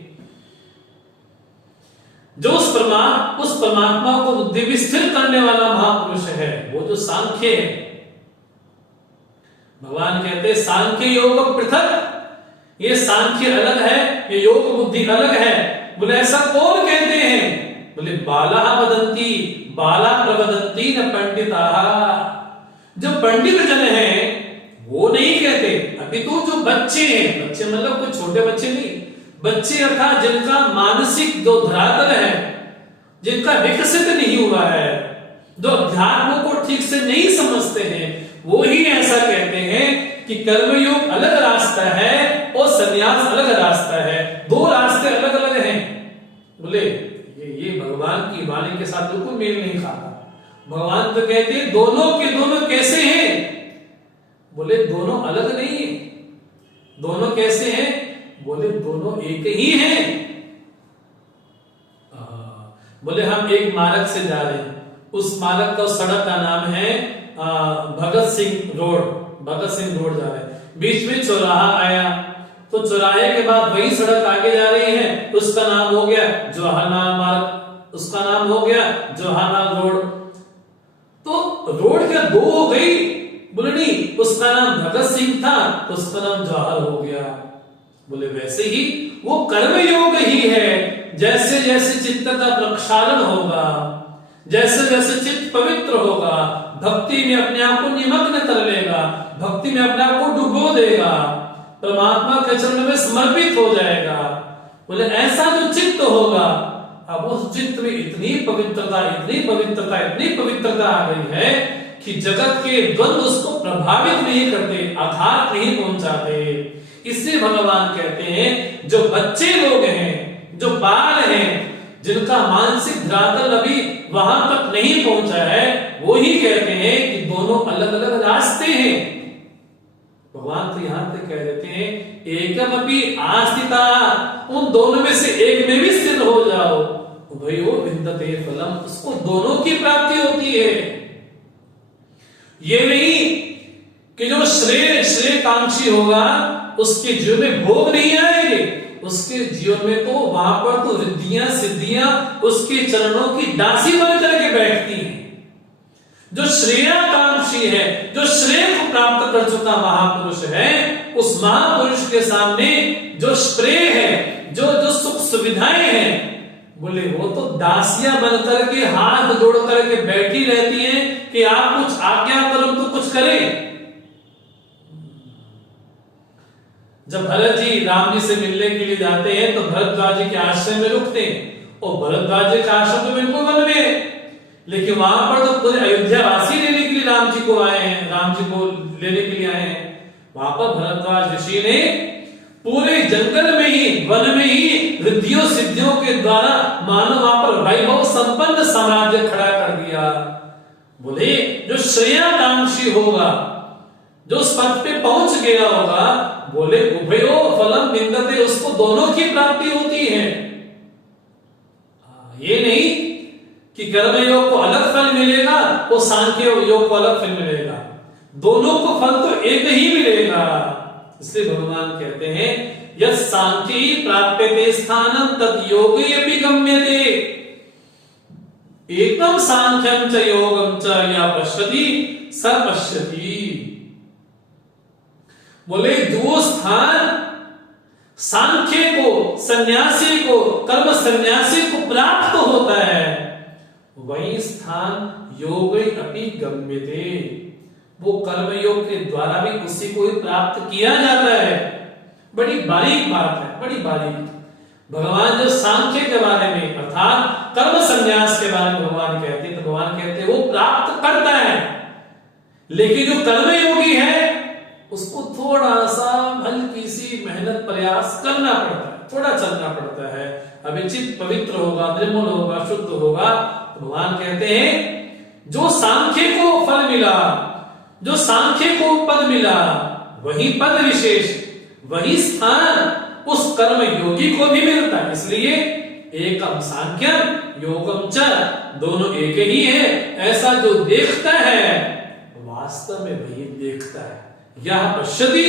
जो उस परमात्मा को बुद्धि भी स्थिर करने वाला महापुरुष है वो जो सांख्य है। भगवान कहते हैं सांख्य योग पृथक, ये सांख्य अलग है, ये योग बुद्धि अलग है। बोले ऐसा कौन कहते हैं? बोले बाला वदंती, बाला प्रवदंती न पंडिताः। जो पंडित जन हैं वो नहीं कहते, अभी तो जो बच्चे हैं, बच्चे मतलब कोई छोटे बच्चे नहीं, बच्चे अर्थात जिनका मानसिक जो धरातल है, जिनका विकसित नहीं हुआ है, जो अध्यात्म को ठीक से नहीं समझते हैं, वो ही ऐसा कहते हैं कि कर्मयोग अलग रास्ता है और संन्यास अलग रास्ता है, दो रास्ते अलग अलग हैं। बोले ये भगवान की वाणी के साथ बिल्कुल मेल नहीं खाता। भगवान तो कहते हैं दोनों के दोनों कैसे हैं? बोले दोनों अलग नहीं है। दोनों कैसे हैं? बोले दोनों एक ही हैं। बोले हम एक मार्ग से जा रहे हैं, उस मार्ग का सड़क का नाम है भगत सिंह रोड, भगत सिंह रोड जा रहे हैं, बीच में चौराहा आया तो चौराहे के बाद वही सड़क आगे जा रही है, उसका नाम हो गया जवाहरलाल मार्ग, उसका नाम हो गया जवाहरलाल रोड। तो रोड क्या दो हो गई? बोले नहीं, उसका नाम भगत सिंह था तो उसका नाम जवाहर हो गया। बोले वैसे ही वो कर्मयोग ही है। जैसे जैसे चित्त का प्रक्षालन होगा, जैसे जैसे चित्त पवित्र होगा, भक्ति में अपने आप को निमग्न कर लेगा, भक्ति में अपने आप को डुबो देगा, परमात्मा के चरण में समर्पित हो जाएगा। बोले ऐसा जो चित्त होगा, अब उस चित्त में इतनी पवित्रता, इतनी पवित्रता, इतनी पवित्रता आ गई है कि जगत के द्वंद्व उसको प्रभावित नहीं करते, आघात नहीं पहुंचाते। इससे भगवान कहते हैं जो बच्चे लोग हैं, जो बाल हैं, जिनका मानसिक धरातल अभी वहां तक नहीं पहुंचा है, वो ही कहते हैं कि दोनों अलग अलग रास्ते हैं। भगवान तो यहां तक कह देते हैं एकमपि आस्थिता, उन दोनों में से एक में भी स्थिर हो जाओ, उभयो विन्दते फलम, उसको दोनों की प्राप्ति होती है। ये नहीं कि जो श्रेय कांक्षी होगा उसके जीवन में भोग नहीं आएंगे, उसके जीवन में तो वहां पर तो रिद्धियां सिद्धियां उसके चरणों की दासी बन करके बैठती हैं। जो श्रेयाकांक्षी है, जो श्रेय को प्राप्त कर चुका महापुरुष है, उस महापुरुष के सामने जो श्रेय है, जो सुख सुविधाएं हैं, बोले वो तो दासियां बन करके हाथ जोड़ करके बैठी रहती हैं कि आप कुछ आज्ञा करो तो कुछ करें। जब भरत जी राम जी से मिलने के लिए जाते हैं तो भरद्वाज जी के आश्रम में रुकते हैं, और भरद्वाज जी का आश्रम तो बिल्कुल वन में है, लेकिन वहां पर तो पूरे अयोध्या वासी लेने के लिए राम जी को आए हैं, राम जी को लेने के लिए आए हैं। वहां पर भरद्वाज ऋषि ने पूरे जंगल में ही, वन में ही रिद्धियों सिद्धियों के द्वारा मानो वहां पर वैभव संपन्न साम्राज्य खड़ा कर दिया। बोले जो श्रेयाकांक्षी होगा, जो उस पद पे पहुंच गया होगा, बोले उभयो फलम विन्दते, उसको दोनों की प्राप्ति होती है। ये नहीं कि कर्म योग को अलग फल मिलेगा, वो सांख्य योग को अलग फल मिलेगा, दोनों को फल तो एक ही मिलेगा। इसलिए भगवान कहते हैं यत् सांख्ये प्राप्यते स्थानं तत् योगे अपि गम्यते, एकम सांख्यं च योगं च या पश्यति स पश्यति। बोले जो स्थान सांख्य को, सन्यासी को, कर्म सन्यासी को प्राप्त होता है, वही स्थान योग अपि गम्यते, वो कर्म योग के द्वारा भी उसी को ही प्राप्त किया जाता है। बड़ी बारीक बात है, बड़ी बारीक। भगवान जो सांख्य के बारे में अर्थात कर्म संन्यास के बारे में भगवान कहते हैं, तो भगवान कहते हैं वो प्राप्त करता है, लेकिन जो कर्मयोगी है उसको थोड़ा सा हल्की सी मेहनत प्रयास करना पड़ता है, थोड़ा चलना पड़ता है। अभी चित्त पवित्र होगा, निर्मल होगा, शुद्ध होगा, तो भगवान कहते हैं जो सांख्य को फल मिला, जो सांख्य को पद मिला, वही पद विशेष, वही स्थान उस कर्म योगी को भी मिलता है। इसलिए एकम सांख्यम योगम च, दोनों एक ही है। ऐसा जो देखता है वास्तव में वही देखता है। यह पश्यति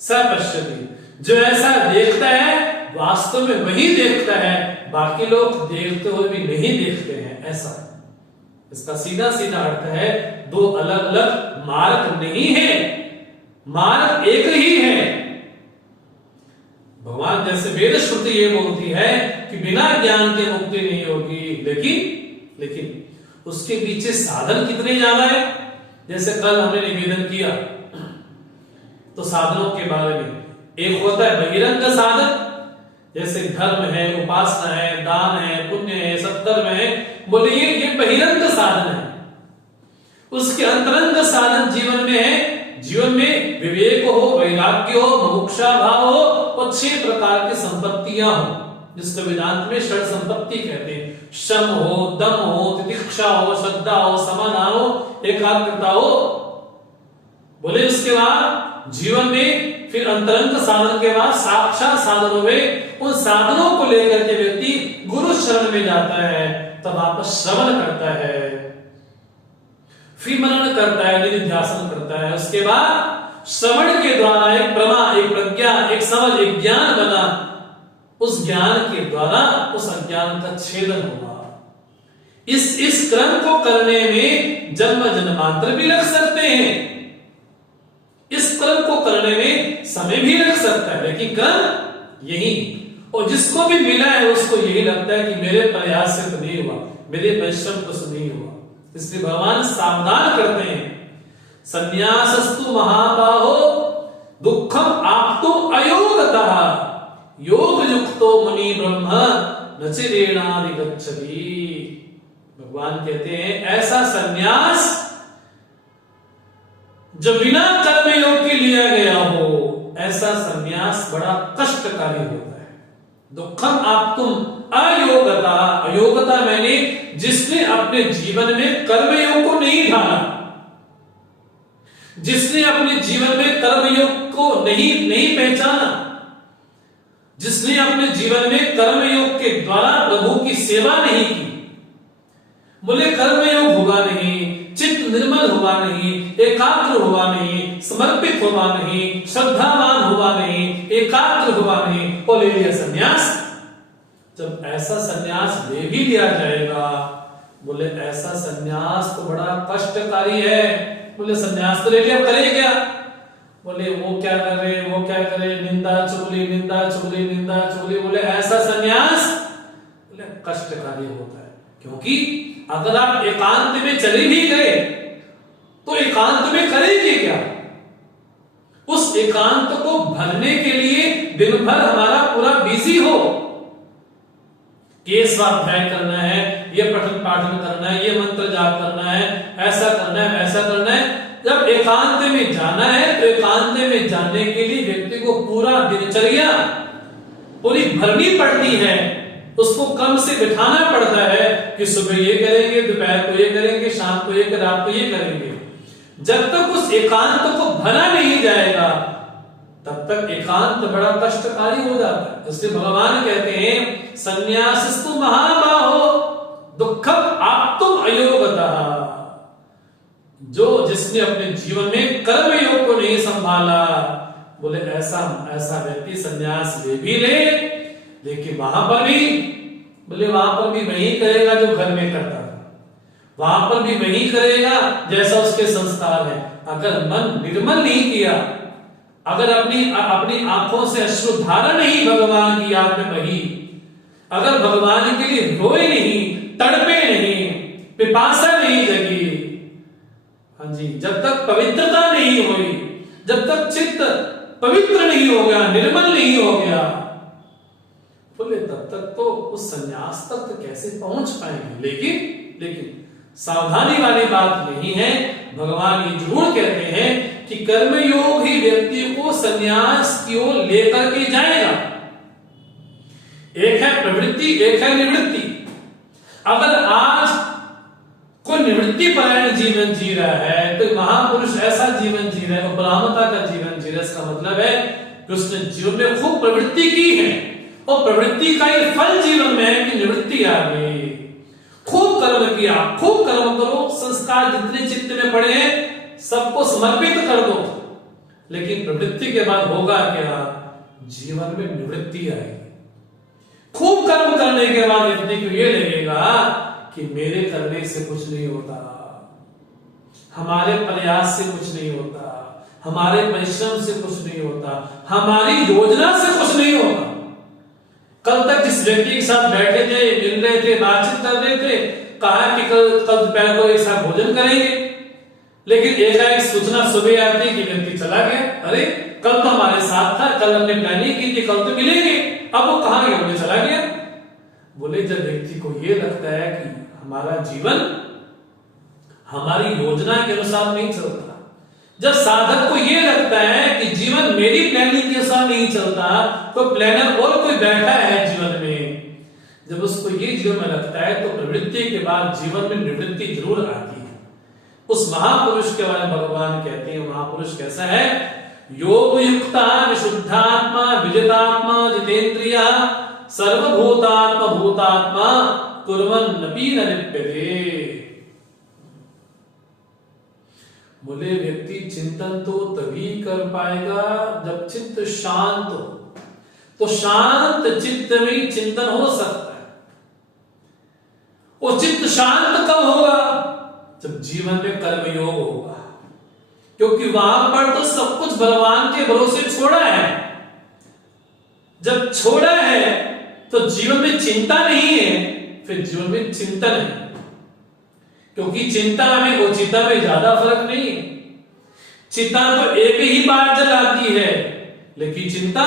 स पश्यति, जो ऐसा देखता है वास्तव में वही देखता है, बाकी लोग देखते हुए भी नहीं देखते हैं। ऐसा इसका सीधा सीधा अर्थ है, दो अलग अलग मार्ग नहीं है, मार्ग एक ही है। भगवान जैसे वेद श्रुति ये बोलती है कि बिना ज्ञान के मुक्ति नहीं होगी, लेकिन उसके पीछे साधन कितने ज्यादा है। जैसे कल हमने निवेदन किया तो साधनों के बारे में, एक होता है बहिरंग साधन, जैसे धर्म है, उपासना है, दान है, पुण्य है, सत्कर्म है, बोले ये बहिरंग साधन है। उसके अंतरंग साधन जीवन में है, जीवन में विवेक हो, वैराग्य हो, मुमुक्षा भाव हो और 6 प्रकार की संपत्तियां हो, जिसको वेदांत में षड संपत्ति कहते हैं। शम हो, दम हो, तितिक्षा हो, श्रद्धा हो, समाना हो, एकाग्रता हो। बोले उसके बाद जीवन में फिर अंतरंग साधन के बाद साक्षात साधन हुए, उन साधनों को लेकर के व्यक्ति गुरु शरण में जाता है, तब आप श्रवण करता है, फिर मनन करता है, निधिध्यासन करता है। उसके बाद श्रवण के द्वारा एक प्रमा, एक प्रज्ञा, एक समझ, एक ज्ञान बना, उस ज्ञान के द्वारा उस अज्ञान का छेदन होगा। इस क्रम को करने में जन्म जन्मांतर भी लग सकते हैं, इस क्रम को करने में समय भी लग सकता है, लेकिन क्रम यही। और जिसको भी मिला है उसको यही लगता है कि मेरे प्रयास से तो नहीं हुआ, मेरे परिश्रम को से नहीं हुआ। इसलिए भगवान सावधान करते हैं, संन्यासस्तु महाबाहो दुखम आपतो अयोगतः योग युक्तो मुनि ब्रह्म न चिरेणाधिगच्छति। भगवान कहते हैं ऐसा संन्यास जो बिना कर्मयोग के लिया गया हो, ऐसा संन्यास बड़ा कष्टकारी होता है। दुखम आप तुम अयोगता, अयोगता मैंने जिसने अपने जीवन में कर्मयोग को नहीं ढाला, जिसने अपने जीवन में कर्मयोग को नहीं पहचाना, जिसने अपने जीवन में कर्मयोग के द्वारा प्रभु की सेवा नहीं की। बोले कर्मयोग हुआ नहीं, चित्त निर्मल हुआ नहीं, एकाग्र हुआ नहीं, समर्पित हुआ नहीं, श्रद्धावान हुआ नहीं, एकाग्र हुआ नहीं, और ले लिया संन्यास। जब ऐसा संन्यास ले भी लिया जाएगा, बोले ऐसा संन्यास तो बड़ा कष्टकारी है। बोले संन्यास तो ले लिया, करे क्या? बोले वो क्या करे, वो क्या करे, निंदा चुगली, निंदा चुगली, निंदा चुगली। बोले ऐसा संन्यास बोले कष्टकारी होता है, क्योंकि अगर आप एकांत में चले भी गए तो एकांत में करेंगे क्या? उस एकांत को भरने के लिए दिन भर हमारा पूरा बिजी हो, ये स्वाध्याय करना है, ये पठन पाठन करना है, ये मंत्र जाप करना है, ऐसा करना है, वैसा करना है। जब एकांत में जाना है तो एकांत में जाने के लिए व्यक्ति को पूरा दिनचर्या पूरी भरनी पड़ती है, उसको कम से बिठाना पड़ता है कि सुबह ये करेंगे, दोपहर को ये करेंगे, शाम को ये, रात को ये करेंगे। जब तक उस एकांत को भरा नहीं जाएगा तब तक एकांत बड़ा कष्टकारी हो जाता है। इसलिए भगवान कहते हैं संन्यासस्तु महाबाहो दुःखम आप्तुम अयोगतः। जो जिसने अपने जीवन में कर्मयोग को नहीं संभाला, बोले ऐसा व्यक्ति संन्यास ले भी ले, लेकिन वहां पर भी वही करेगा जो घर में करता था, वहां पर भी वही करेगा जैसा उसके संस्कार है। अगर मन निर्मल नहीं किया, अगर अपनी आंखों से अश्रुधारा नहीं भगवान की याद में बही, अगर भगवान के लिए रोए नहीं, तड़पे नहीं, पिपासा नहीं जगी, हाँ जी, जब तक पवित्रता नहीं हुई, जब तक चित्त पवित्र नहीं हो गया, निर्मल नहीं हो गया, बोले तब तक तो उस संन्यास तक तो कैसे पहुंच पाएंगे। लेकिन सावधानी वाली बात नहीं है, भगवान ये जरूर कहते हैं कि कर्मयोग ही व्यक्ति को संन्यास की ओर लेकर के जाएगा। एक है प्रवृत्ति, एक है निवृत्ति। अगर आज कोई निवृत्ति परायण जीवन जी रहा है तो महापुरुष ऐसा जीवन जी रहा है, ब्राह्मणता का जीवन जी रहा है, इसका मतलब है कि उसने जीवन में खूब प्रवृत्ति की है और प्रवृत्ति का ये फल जीवन में है कि निवृत्ति आ गई। खूब कर्म किया, खूब कर्म करो, संस्कार जितने चित्त में पड़े हैं सबको समर्पित कर दो, लेकिन प्रवृत्ति के बाद होगा क्या? जीवन में निवृत्ति आएगी। खूब कर्म करने के बाद व्यक्ति को यह लगेगा कि मेरे करने से कुछ नहीं होता, हमारे प्रयास से कुछ नहीं होता, हमारे परिश्रम से कुछ नहीं होता, हमारी योजना से कुछ नहीं होता। कल तक जिस व्यक्ति के साथ बैठे थे, मिल रहे थे, बातचीत कर रहे थे, कहा कि कल दोपहर को एक साथ भोजन करेंगे, लेकिन एकाएक सूचना सुबह आती कि व्यक्ति चला गया। अरे कल तो हमारे साथ था, कल हमने प्लानिंग की थी, कल तो मिलेंगे, अब वो कहां गया? बोले चला गया। बोले जब व्यक्ति को ये लगता है कि हमारा जीवन हमारी योजना के अनुसार नहीं चलता, जब साधक को यह लगता है कि जीवन मेरी प्लानिंग के अनुसार नहीं चलता, तो प्लानर और कोई बैठा है जीवन में, जब उसको ये जीवन में लगता है तो प्रवृत्ति के बाद जीवन में निवृत्ति जरूर आती है। उस महापुरुष के बारे में भगवान कहते हैं, महापुरुष कैसा है? योग युक्ता विशुद्धात्मा विजितात्मा जितेंद्रिय सर्वभूतात्मा भूतात्मा कुर्वन्नपि न लिप्यते। बोले व्यक्ति चिंतन तो तभी कर पाएगा जब चित्त शांत हो, तो शांत चित्त में चिंतन हो सकता है। वो चित्त शांत कब होगा? जब जीवन में कर्मयोग होगा, क्योंकि वहां पर तो सब कुछ भगवान के भरोसे छोड़ा है। जब छोड़ा है तो जीवन में चिंता नहीं है, फिर जीवन में चिंतन है, क्योंकि चिंता में और चिंता में ज्यादा फर्क नहीं है। चिंता तो एक ही बार जलाती है, लेकिन चिंता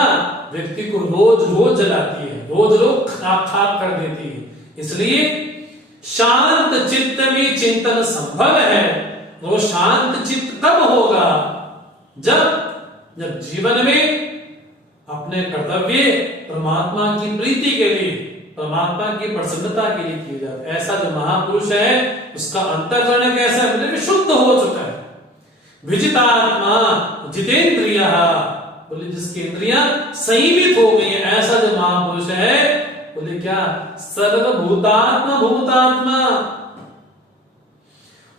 व्यक्ति को रोज रोज जलाती है, रोज रोज खाक खाक कर देती है। इसलिए शांत चित्त में चिंतन संभव है। वो शांत चित्त कब होगा? जब जीवन में अपने कर्तव्य परमात्मा की प्रीति के लिए, परमात्मा की प्रसन्नता के लिए किए जाते। ऐसा जो महापुरुष है उसका अंतःकरण कैसा है? बोले विशुद्ध हो चुका है। विजितात्मा जितेंद्रिय, बोले जिसकी इंद्रियां संयमित हो गई है, ऐसा जो महापुरुष है, बोले क्या? सर्वभूतात्मा भूतात्मा,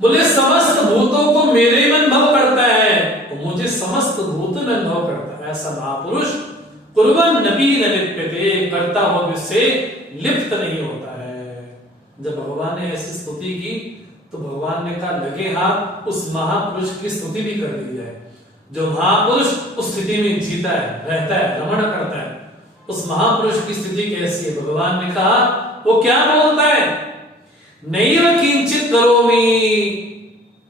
बोले समस्त भूतों को मेरे में अनुभव करता है, तो मुझे समस्त भूत में अनुभव करता है। ऐसा महापुरुष कुर्वन्नपि न लिप्यते, करता हुआ भी उससे लिप्त नहीं होता है। जब भगवान ने ऐसी स्तुति की तो भगवान ने कहा लगे हाथ उस महापुरुष की स्तुति भी कर दी जाए। जो महापुरुष उस स्थिति में जीता है, रहता है, रमण करता है, उस महापुरुष की स्थिति कैसी है? भगवान ने कहा वो क्या बोलता है? नैव किंचित करोमि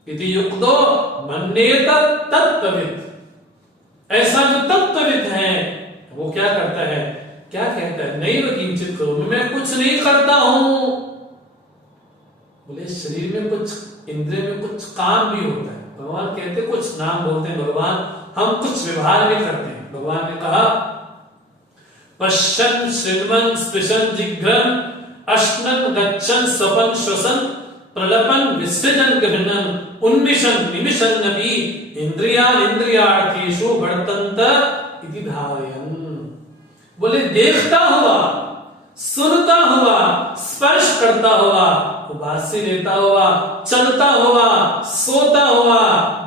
इति युक्तो मन्येत तत्त्ववित्। ऐसा जो तत्त्ववित् है वो क्या करता है? क्या कहता है? नैव किंचित करोमि, मैं कुछ नहीं करता हूं। बोले शरीर में कुछ, इंद्रिय में कुछ काम भी होता है। भगवान कहते कुछ नाम बोलते हैं भगवान, हम कुछ व्यवहार भी करते हैं। भगवान ने कहा पश्यन् शृण्वन् स्पृशन् जिघ्रन् अश्नन् गच्छन् स्वपन् श्वसन् प्रलपन् विसृजन् गहनन् उन्मिषन् निमिषन् अपि इंद्रियान् इंद्रियार्थेषु वर्तन्त इति धारयन्। बोले देखता हुआ, सुनता हुआ, स्पर्श करता हुआ, उबासी लेता हुआ, चलता हुआ, सोता हुआ,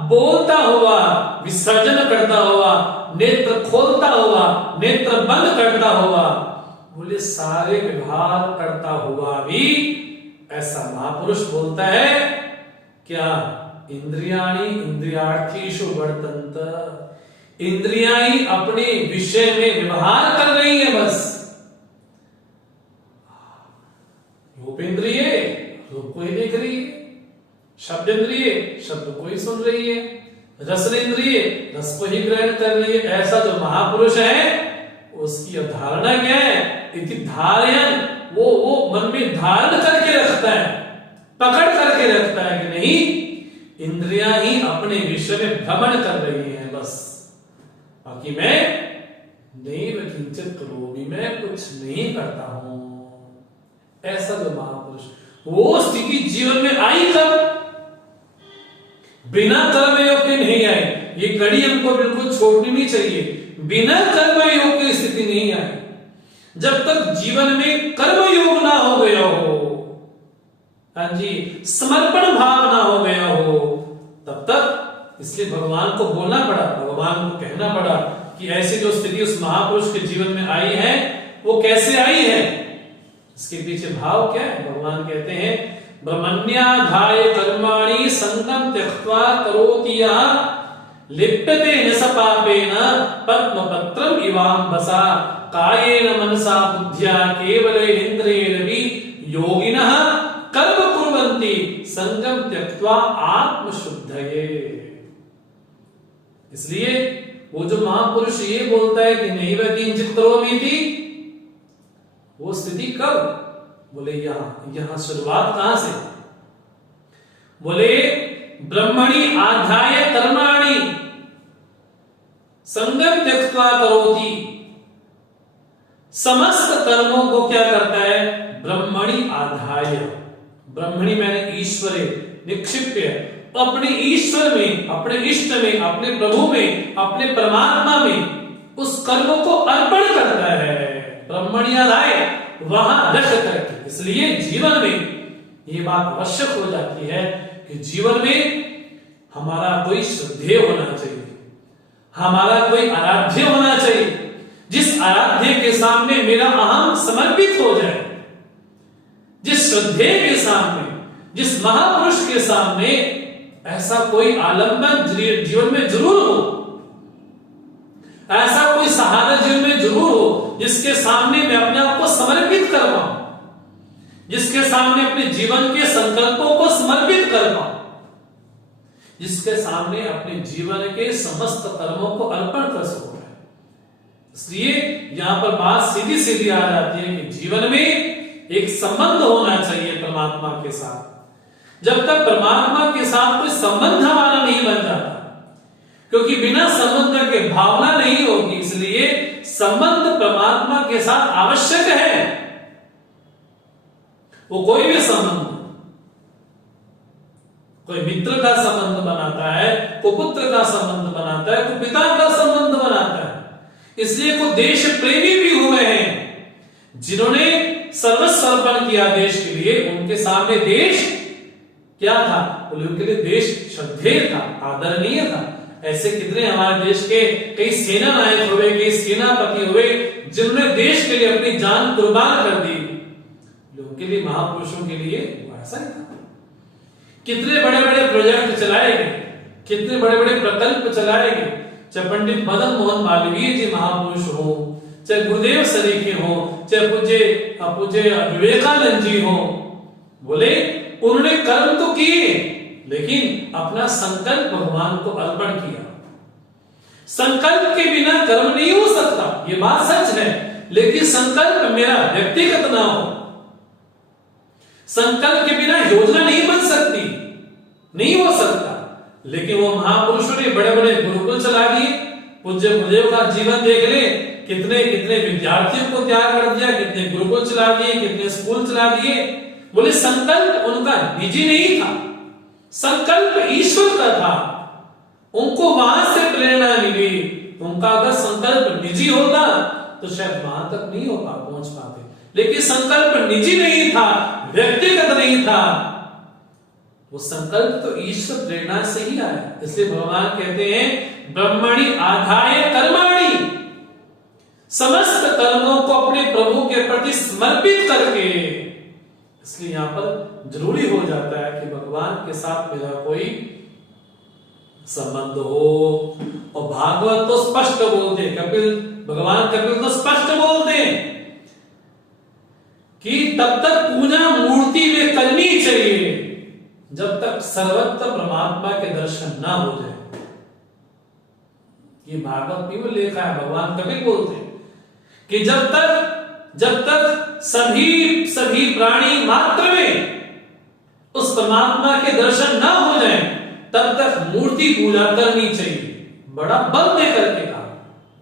बोलता हुआ, विसर्जन करता हुआ, नेत्र खोलता हुआ, नेत्र बंद करता हुआ, बोले सारे व्यवहार करता हुआ भी ऐसा महापुरुष बोलता है क्या? इंद्रियाणि इंद्रियार्थेषु वर्तन्त, इंद्रियां ही अपने विषय में व्यवहार कर रही है बस। रूपेंद्रिय रूप को ही देख रही है, शब्द इंद्रिय शब्द को ही सुन रही है, रसनेन्द्रिय रस को ही ग्रहण कर रही है। ऐसा जो महापुरुष है उसकी धारणा क्या है? इति धारयन्, वो मन में धारण करके रखता है, पकड़ करके रखता है कि नहीं इंद्रियां ही अपने विषय में भ्रमण कर रही हैं बस, बाकी मैं नैव किंचित करोमि, मैं कुछ नहीं करता हूं। ऐसा जो महापुरुष, वो स्थिति जीवन में आई कब? बिना कर्मयोग के नहीं आई। ये कड़ी हमको बिल्कुल छोड़नी नहीं चाहिए। बिना कर्मयोग की स्थिति नहीं आई। जब तक जीवन में कर्मयोग ना हो गया हो, हाँ जी, समर्पण भाव ना हो गया हो, तब तक, इसलिए भगवान को बोलना पड़ा, भगवान को कहना पड़ा कि ऐसी जो स्थिति उस महापुरुष के जीवन में आई है, वो कैसे आई है, इसके पीछे भाव क्या है? भगवान कहते हैं, ब्रह्मण्याधाय कर्माणि संगम त्यक्त्वा करोति यः लिप्यते न स पापेन पद्मपत्रम इवाम्बसा कायेन मनसा बुद्ध्या केवलेन्द्रियैरपि योगिनः कर्म कुर्वन्ति संगम त्यक्त्वा आत्मशुद्धये। इसलिए वो जो महापुरुष ये बोलता है कि नैव किंचित् करोमीति, वो स्थिति कब? बोले यहां शुरुआत कहां से? बोले ब्रह्मणि आधाय कर्माणि संगम त्यक्त्वा करोति। समस्त कर्मों को क्या करता है? ब्रह्मणि आधाय, ब्रह्मणि मैंने ईश्वरे निक्षिप्य, अपने ईश्वर में, अपने इष्ट में, अपने प्रभु में, अपने परमात्मा में उस कर्म को अर्पण करता है। ब्रह्मणि आधाय, वहां रख करके। इसलिए जीवन में ये बात आवश्यक हो जाती है कि जीवन में हमारा कोई श्रद्धेय होना चाहिए, हमारा कोई आराध्य होना चाहिए, जिस आराध्य के सामने मेरा अहम समर्पित हो जाए, जिस श्रद्धेय के सामने, जिस महापुरुष के सामने ऐसा कोई आलंबन जीवन में जरूर हो, ऐसा कोई सहारा जीवन में जरूर हो, जिसके सामने मैं अपने आप को समर्पित कर पाऊं, जिसके सामने अपने जीवन के संकल्पों को समर्पित कर पाऊं, जिसके सामने अपने जीवन के समस्त कर्मों को अर्पण कर सकूं। इसलिए यहां पर बात सीधी सीधी आ जाती है कि जीवन में एक संबंध होना चाहिए परमात्मा के साथ। जब तक परमात्मा के साथ कोई संबंध हमारा नहीं बन जाता, क्योंकि बिना संबंध के भावना नहीं होगी, इसलिए संबंध परमात्मा के साथ आवश्यक है। वो कोई भी संबंध, कोई मित्र का संबंध बनाता है, कोई पुत्र का संबंध बनाता है, कोई पिता का संबंध बनाता है। इसलिए कोई देश प्रेमी भी हुए हैं जिन्होंने सर्वस्व अर्पण किया देश के लिए। उनके सामने देश क्या था? उनके लिए देश श्रद्धेय था, आदरणीय था। ऐसे कितने हमारे देश के कई सेना नायक हुए, कई सेनापति हुए, जिन्होंने देश के लिए अपनी जान कुर्बान कर दी। लोगों के लिए, महापुरुषों के लिए ऐसा ही था। कितने बड़े बड़े प्रोजेक्ट चलाए गए, कितने बड़े बड़े प्रकल्प चलाए गए, चाहे पंडित मदन मोहन मालवीय जी महापुरुष हो, चाहे गुरुदेव सरीखे हो, चाहे पूज्य विवेकानंद जी हो। बोले उन्होंने कर्म तो किए, लेकिन अपना संकल्प भगवान को अर्पण किया। संकल्प के बिना कर्म नहीं हो सकता, ये बात सच है। लेकिन संकल्प मेरा व्यक्तिगत ना हो, संकल्प के बिना योजना नहीं बन सकती, नहीं हो सकता। लेकिन वो महापुरुषों ने बड़े बड़े गुरुकुल चला दिए। पूज्य गुरुदेव का जीवन देख ले, कितने कितने विद्यार्थियों को तैयार कर दिया, कितने गुरुकुल चला दिए, कितने स्कूल चला दिए। बोले संकल्प उनका निजी नहीं था, संकल्प ईश्वर का था। उनको वहां से प्रेरणा मिली। उनका अगर संकल्प निजी होता तो शायद वहां तक नहीं हो पहुंच पाते। लेकिन संकल्प निजी नहीं था, व्यक्तिगत नहीं था, वो संकल्प तो ईश्वर प्रेरणा से ही आया। इसलिए भगवान कहते हैं ब्रह्मणि आधाय कर्माणि, समस्त कर्मों को अपने प्रभु के प्रति समर्पित करके। इसलिए यहां पर जरूरी हो जाता है कि भगवान के साथ मेरा कोई संबंध हो। और भागवत तो स्पष्ट बोलते, भगवान कपिल तो स्पष्ट बोलते कि तब तक पूजा मूर्ति में करनी चाहिए जब तक सर्वत्र परमात्मा के दर्शन ना हो जाए। ये भागवत में लिखा है, भगवान कपिल बोलते हैं कि जब तक सभी प्राणी मात्र में उस परमात्मा के दर्शन ना हो जाए, तब तक मूर्ति पूजा करनी चाहिए। बड़ा बल दे करके कहा,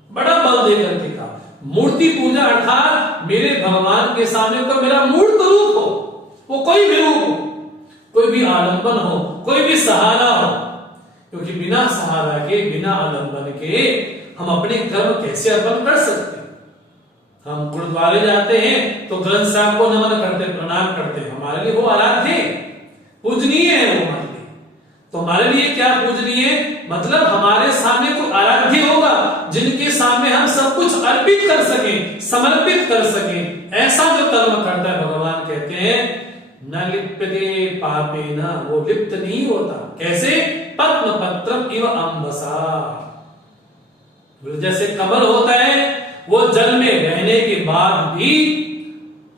बड़ा बल दे करके कहा। मूर्ति पूजा अर्थात मेरे भगवान के सामने तो मेरा मूर्त रूप हो, वो कोई भी रूप हो, कोई भी आलंबन हो, कोई भी सहारा हो, क्योंकि बिना सहारा के, बिना आलंबन के हम अपने कर्म कैसे अर्पण कर सकते हैं। हम गुरुद्वारे जाते हैं तो ग्रंथ साहब को नमन करते, प्रणाम करते हैं, हमारे लिए वो आराध्य पूजनीय है वो हमारे लिए। तो हमारे लिए क्या पूजनीय, मतलब हमारे सामने कोई आराध्य होगा जिनके सामने हम सब कुछ अर्पित कर सकें, समर्पित कर सकें। ऐसा जो कर्म करता है, भगवान कहते हैं न लिप्यते पापेन, वो लिप्त नहीं होता। कैसे? पद्म पत्रम इव अंबसा, जैसे कमल होता है वो जल में रहने के बाद भी,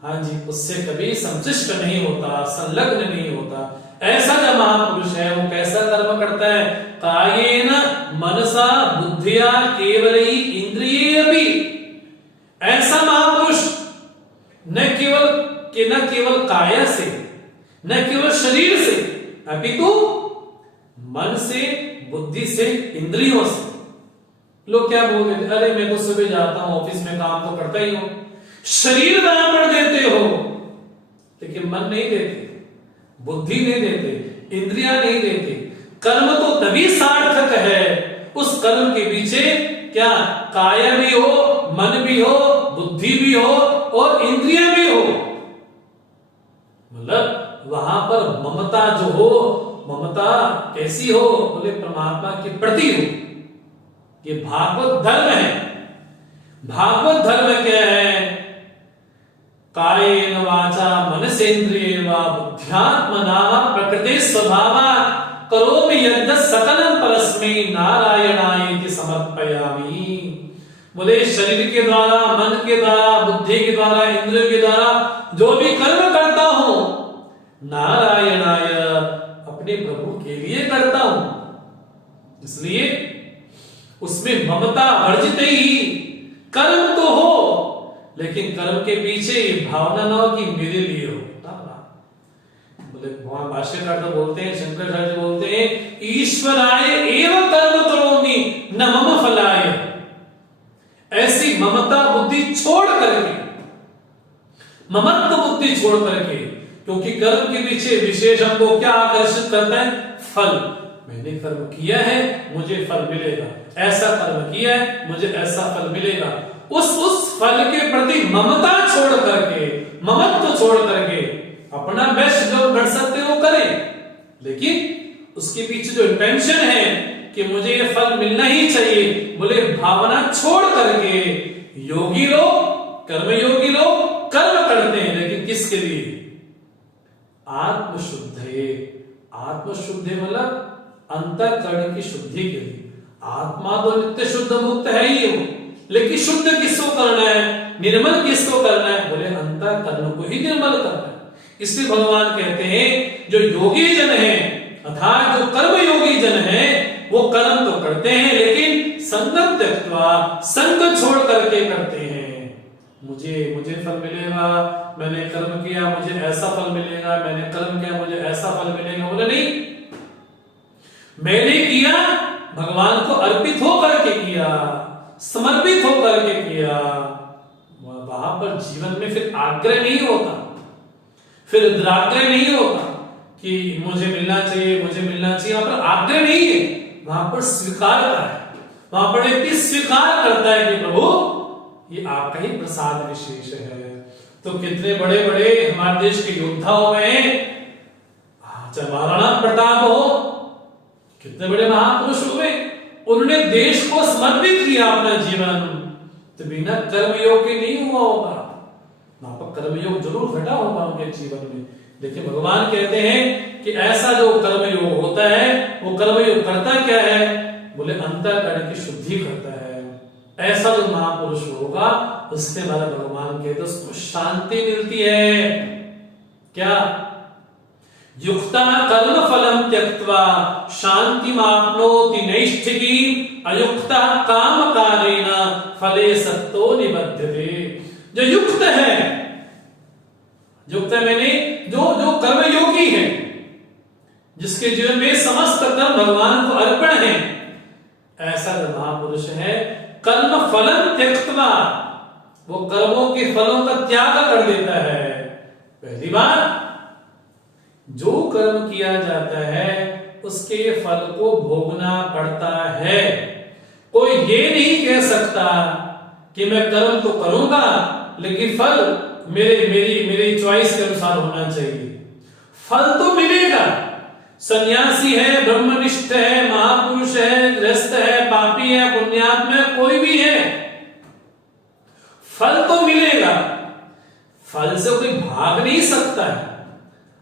हाँ जी, उससे कभी संश्लिष्ट नहीं होता, संलग्न नहीं होता। ऐसा जो महापुरुष है वो कैसा कर्म करता है? कायेन मनसा बुद्धिया केवलई इंद्रियेऽपि। ऐसा महापुरुष न केवल काया से, न केवल शरीर से, अपितु मन से, बुद्धि से, इंद्रियों से। लोग क्या बोल देते, अरे मैं तो सुबह जाता हूं, ऑफिस में काम तो करता ही हूं। शरीर दान कर देते हो लेकिन मन नहीं देते, बुद्धि नहीं देते, इंद्रियां नहीं देते। कर्म तो तभी सार्थक है उस कर्म के पीछे क्या काया भी हो, मन भी हो, बुद्धि भी हो और इंद्रियां भी हो। मतलब वहां पर ममता जो हो, ममता कैसी हो? बोले परमात्मा के प्रति हो। ये भागवत धर्म है। भागवत धर्म क्या है? कायेन वाचा मनसेन्द्रियेण वा बुद्ध्यात्मना प्रकृते स्वभावात् करोमि यद्यत् सकलं परस्मै नारायणायेति समर्पयामि। बोले शरीर के द्वारा, मन के द्वारा, बुद्धि के द्वारा, इंद्रियों के द्वारा जो भी कर्म करता हूं, नारायणाय, अपने प्रभु के लिए करता हूं। इसलिए उसमें ममता वर्जित ही। कर्म तो हो लेकिन कर्म के पीछे ये भावना ना हो कि मेरे लिए हो। बोले भगवान भाष्यकार तो बोलते हैं, शंकराचार्य बोलते हैं, ईश्वराय एव कर्म करोमि न मम फलाय। ऐसी ममता बुद्धि छोड़ करके, ममत्व बुद्धि छोड़ करके, क्योंकि कर्म के पीछे विशेष हमको क्या आकर्षित करता है? फल। मैंने कर्म किया है मुझे फल मिलेगा, ऐसा कर्म किया है मुझे ऐसा फल मिलेगा। उस फल के प्रति ममता छोड़ करके, ममत्व छोड़ करके अपना बेस्ट जो कर सकते वो करें, लेकिन उसके पीछे जो इंटेंशन है कि मुझे ये फल मिलना ही चाहिए, बोले भावना छोड़ करके योगी लोग, कर्मयोगी लोग कर्म करते हैं, लेकिन किसके लिए? आत्मशुद्धे। आत्मशुद्धि मतलब अंतःकरण की शुद्धि के लिए। आत्मा तो नित्य शुद्ध मुक्त है ही हो, लेकिन शुद्ध किसको करना है, निर्मल किसको करना है? बोले अंतःकरण को ही निर्मल करना है। इसलिए भगवान कहते हैं जो योगी जन है, अर्थात जो कर्म योगी जन है, वो कर्म तो करते हैं लेकिन संगम त्यक्त्वा, संग छोड़ करके करते हैं। मुझे फल मिलेगा, मैंने कर्म किया मुझे ऐसा फल मिलेगा, मैंने कर्म किया मुझे ऐसा फल मिलेगा। बोले नहीं, मैंने किया भगवान को अर्पित होकर के किया, समर्पित होकर के किया। वहां पर जीवन में फिर आग्रह नहीं होता, फिर दुराग्रह नहीं होता कि मुझे मिलना चाहिए, मुझे मिलना चाहिए। वहां पर आग्रह नहीं है, वहां पर स्वीकारता है। वहां पर व्यक्ति स्वीकार करता है कि प्रभु ये आपका ही प्रसाद विशेष है। तो कितने बड़े बड़े हमारे देश के योद्धा हुए हैं, चाहे महाराणा प्रताप हो, कितने बड़े महापुरुष हुए, उन्होंने देश को समर्पित किया अपना जीवन। तो बिना कर्मयोग के नहीं हुआ होगा, वहां पर कर्मयोग जरूर घटा होगा उनके जीवन में। लेकिन भगवान कहते हैं कि ऐसा जो कर्मयोग होता है, वो कर्मयोग करता क्या है? बोले अंतःकरण की शुद्धि करता है। ऐसा जो महापुरुष होगा उसके बारे में भगवान कहते हैं उसको शांति मिलती है। क्या? युक्ता कर्म फलम त्यक्त्वा शांतिमाप्नोति नैष्ठिकी, अयुक्ता काम कारेण फले सत्तो निबध्यते। जो युक्त है, युक्त मैंने जो कर्मयोगी है, जिसके जीवन में समस्त कर्म भगवान को अर्पण है, ऐसा जो महापुरुष है कर्म फलम त्यक्त्वा, वो कर्मों के फलों का त्याग कर देता है। पहली बात, जो कर्म किया जाता है उसके फल को भोगना पड़ता है। कोई ये नहीं कह सकता कि मैं कर्म तो करूंगा लेकिन फल मेरी चॉइस के अनुसार होना चाहिए। फल तो मिलेगा। सन्यासी है, ब्रह्मनिष्ठ है, महापुरुष है, गृहस्थ है, पापी है, पुण्यात्मा है, कोई भी है, फल तो मिलेगा। फल से कोई भाग नहीं सकता है।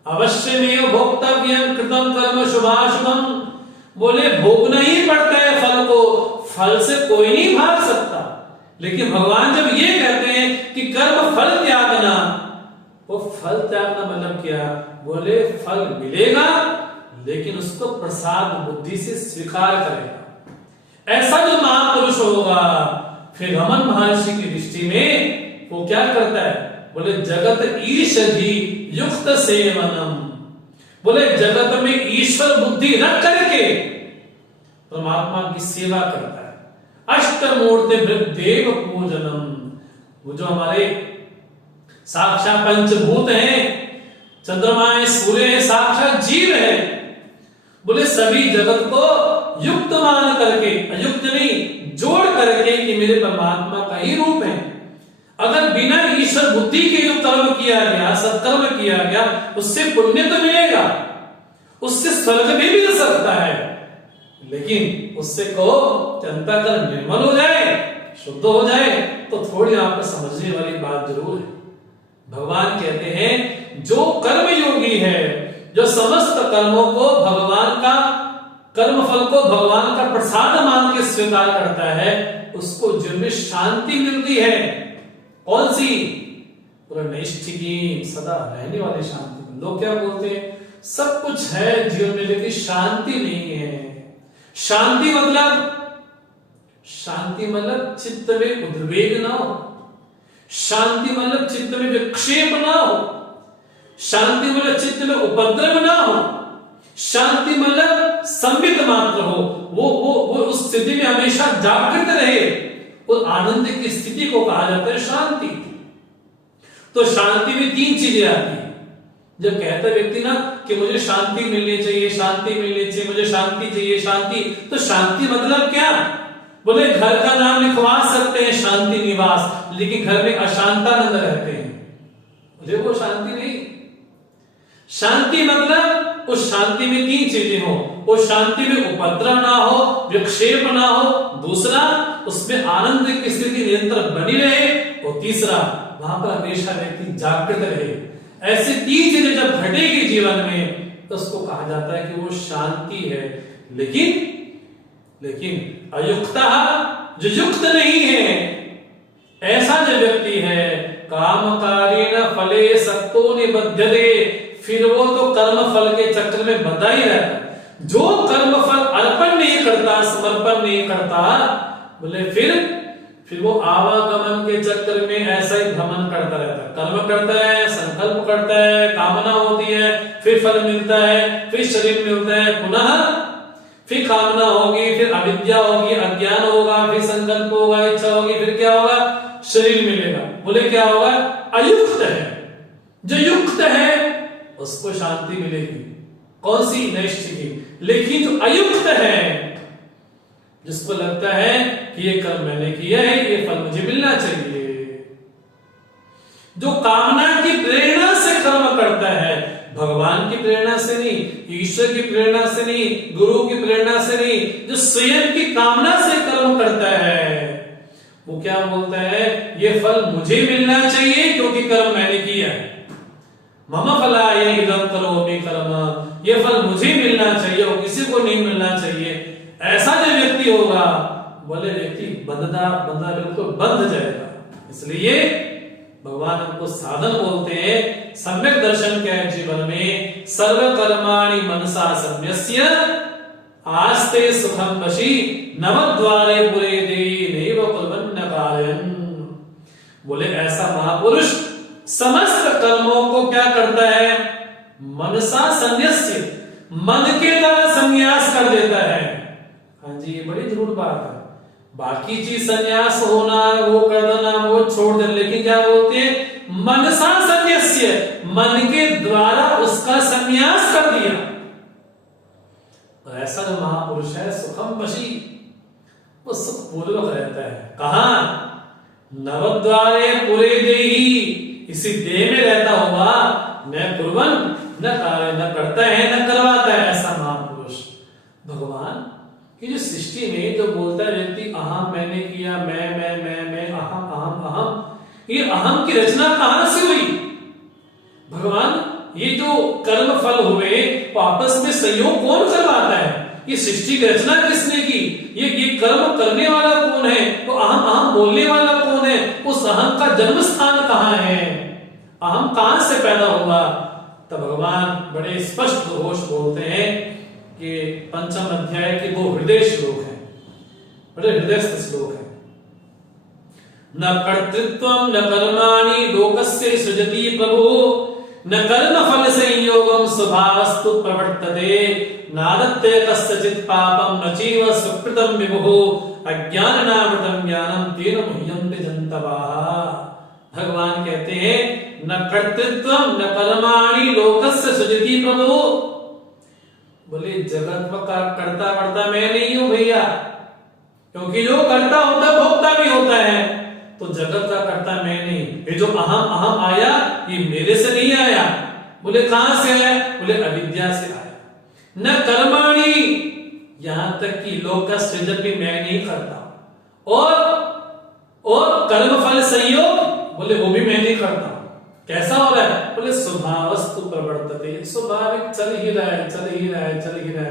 अवश्य में भोक्तव्यम कृतम कर्म शुभाशुभम, बोले भोगना ही पड़ता है फल को, फल से कोई नहीं भाग सकता। लेकिन भगवान जब ये कहते हैं कि कर्म फल त्यागना, वो फल त्यागना मतलब क्या? बोले फल मिलेगा लेकिन उसको प्रसाद बुद्धि से स्वीकार करेगा। ऐसा जो महापुरुष होगा, फिर रमन महर्षि की दृष्टि में वो क्या करता है? बोले जगत ईशधि युक्त सेवनम, बोले जगत में ईश्वर बुद्धि रख करके परमात्मा की सेवा करता है। अष्टमूर्ति देव पूजनम, वो जो हमारे साक्षात पंचभूत हैं, चंद्रमा है, सूर्य है, साक्षात जीव है, बोले सभी जगत को युक्त मान करके, अयुक्त नहीं जोड़ करके कि मेरे परमात्मा का ही रूप है। अगर बिना ईश्वर बुद्धि के जो कर्म किया गया, सत्कर्म किया गया, उससे पुण्य तो मिलेगा, उससे स्वर्ग भी मिल सकता है, लेकिन उससे को जनता का निर्मल हो जाए, शुद्ध हो जाए, तो थोड़ी आपको समझने वाली बात जरूर है। भगवान कहते हैं जो कर्म योगी है, जो समस्त कर्मों को भगवान का, कर्म फल को भगवान का प्रसाद मान के स्वीकार करता है, उसको जीवन में शांति मिलती है। कौन सी? पूरा नैष्ठिकी, सदा रहने वाली शांति। लोग क्या बोलते हैं? सब कुछ है जीवन में लेकिन शांति नहीं है। शांति मतलब चित्त में उद्वेग ना हो, शांति मतलब चित्त में विक्षेप ना हो, शांति मतलब चित्त में उपद्रव ना हो, शांति मतलब संबित मात्र हो, वो उस स्थिति में हमेशा जागृत रहे, उस आनंद की स्थिति को कहा जाता है शांति। तो शांति में तीन चीजें आती है। जब कहता है व्यक्ति ना कि मुझे शांति मिलनी चाहिए, शांति मिलनी चाहिए, मुझे शांति चाहिए, शांति, तो शांति मतलब क्या? बोले घर का नाम लिखवा सकते हैं शांति निवास, लेकिन घर में अशांतानंद रहते हैं, बोले वो शांति नहीं। शांति मतलब उस शांति में तीन चीजें हो, उस शांति में उपद्रव ना हो, विक्षेप ना हो, दूसरा उसमें आनंद की स्थिति निरंतर बनी रहे, और तीसरा वहां पर हमेशा व्यक्ति जागृत रहे। ऐसे तीन चीजें जब घटेगी जीवन में तो उसको कहा जाता है कि वो शांति है। लेकिन अयुक्ता, जो युक्त नहीं है, ऐसा जो व्यक्ति है, कामकारेण फले सक्तो निबध्यते, फिर वो तो कर्म फल के चक्र में बंधा ही रहता है। जो कर्म फल अर्पण नहीं करता, समर्पण नहीं करता, बोले फिर वो आवागमन के चक्र में ऐसा ही भ्रमण करता रहता है। कर्म करता है, संकल्प करता है, कामना होती है, फिर फल मिलता है, फिर शरीर मिलता है, पुनः फिर कामना होगी, फिर अविद्या होगी, अज्ञान होगा, फिर संकल्प होगा, इच्छा होगी, फिर क्या होगा? शरीर मिलेगा। बोले क्या होगा? अयुक्त है। जो युक्त है उसको शांति मिलेगी। कौन सी? नैष्ठिकी। लेकिन जो अयुक्त है, जिसको लगता है कि ये कर्म मैंने किया है, ये फल मुझे मिलना चाहिए, जो कामना की प्रेरणा से कर्म करता है, भगवान की प्रेरणा से नहीं, ईश्वर की प्रेरणा से नहीं, गुरु की प्रेरणा से नहीं, जो स्वयं की कामना से कर्म करता है, वो क्या बोलता है? ये फल मुझे मिलना चाहिए क्योंकि कर्म मैंने किया है। मम फलाय इदं करोमि कर्म, ये फल मुझे मिलना चाहिए और किसी को नहीं मिलना चाहिए। ऐसा जो व्यक्ति होगा, बोले व्यक्ति बंधा बिल्कुल बंध जाएगा। इसलिए भगवान हमको साधन बोलते हैं। सम्यक दर्शन के जीवन में सर्व कर्माणि मनसा सम्यस्य आस्ते सुखम वशी नवद्वारे पुरे देहि नैव कुर्वन्न कार्यं। बोले ऐसा महापुरुष समस्त कर्मों को क्या करता है? मनसा संन्यस्य, मन के द्वारा संन्यास कर देता है। हाँ जी, ये बड़ी जरूर बात है। बाकी चीज संन्यास होना, वो कर देना, वो छोड़ देना, लेकिन क्या बोलते हैं, मनसा संन्यास्य, मन के द्वारा उसका संन्यास कर दिया। और ऐसा जो महापुरुष है सुखम वशी, वो सुख पूर्वक रहता है। कहा, नवद्वारे पुरे देही, इसी देह में रहता हुआ, न कुर्बन न कार्य, न करता है न करवाता है, ऐसा महापुरुष। भगवान कि जो सृष्टि में जो बोलता है व्यक्ति अहम मैंने किया, मैं अहम अहम अहम, ये अहम की रचना कहां से हुई? भगवान ये जो कर्म फल हुए वो आपस में संयोग कौन करवाता है? ये सृष्टि की रचना किसने की? ये कर्म करने वाला कौन है? तो अहम अहम बोलने वाला कौन है? उस अहम का जन्म स्थान कहाँ है? अहम कहां से पैदा हुआ? तब भगवान बड़े स्पष्ट घोष बोलते हैं कि पंचम अध्याय के 2 हृदय श्लोक हैं, बड़े हृदयस्थ श्लोक हैं। न कर्तृत्वं न कर्माणि लोकस्य सृजति प्रभु, न कर्म फल संयोगम स्वभावस्तु प्रवर्तते, नादत्ते कस्यचित् पापं न चैव सुकृतं विभुः, अज्ञानामृतं ज्ञानं तेन मुह्यन्ते जन्तवः। भगवान कहते हैं न कर्तृत्वं न कर्माणि लोकस्य सृजति प्रभु, बोले जगत का करता वर्ता मैं नहीं हूं भैया, क्योंकि जो करता होता भोक्ता भी होता है, तो जगत का करता मैं नहीं। ये जो अहम अहम आया ये मेरे से नहीं आया। बोले कहां से आया? बोले अविद्या से आया। न कर्माणि, यहां तक कि लोक का सृजन भी मैं नहीं करता, और कर्म फल संयोग, बोले वो भी मैं नहीं करता। कैसा हो रहा है? बोले स्वभावस्तु प्रवर्तते, स्वाभाविक चल ही रहा है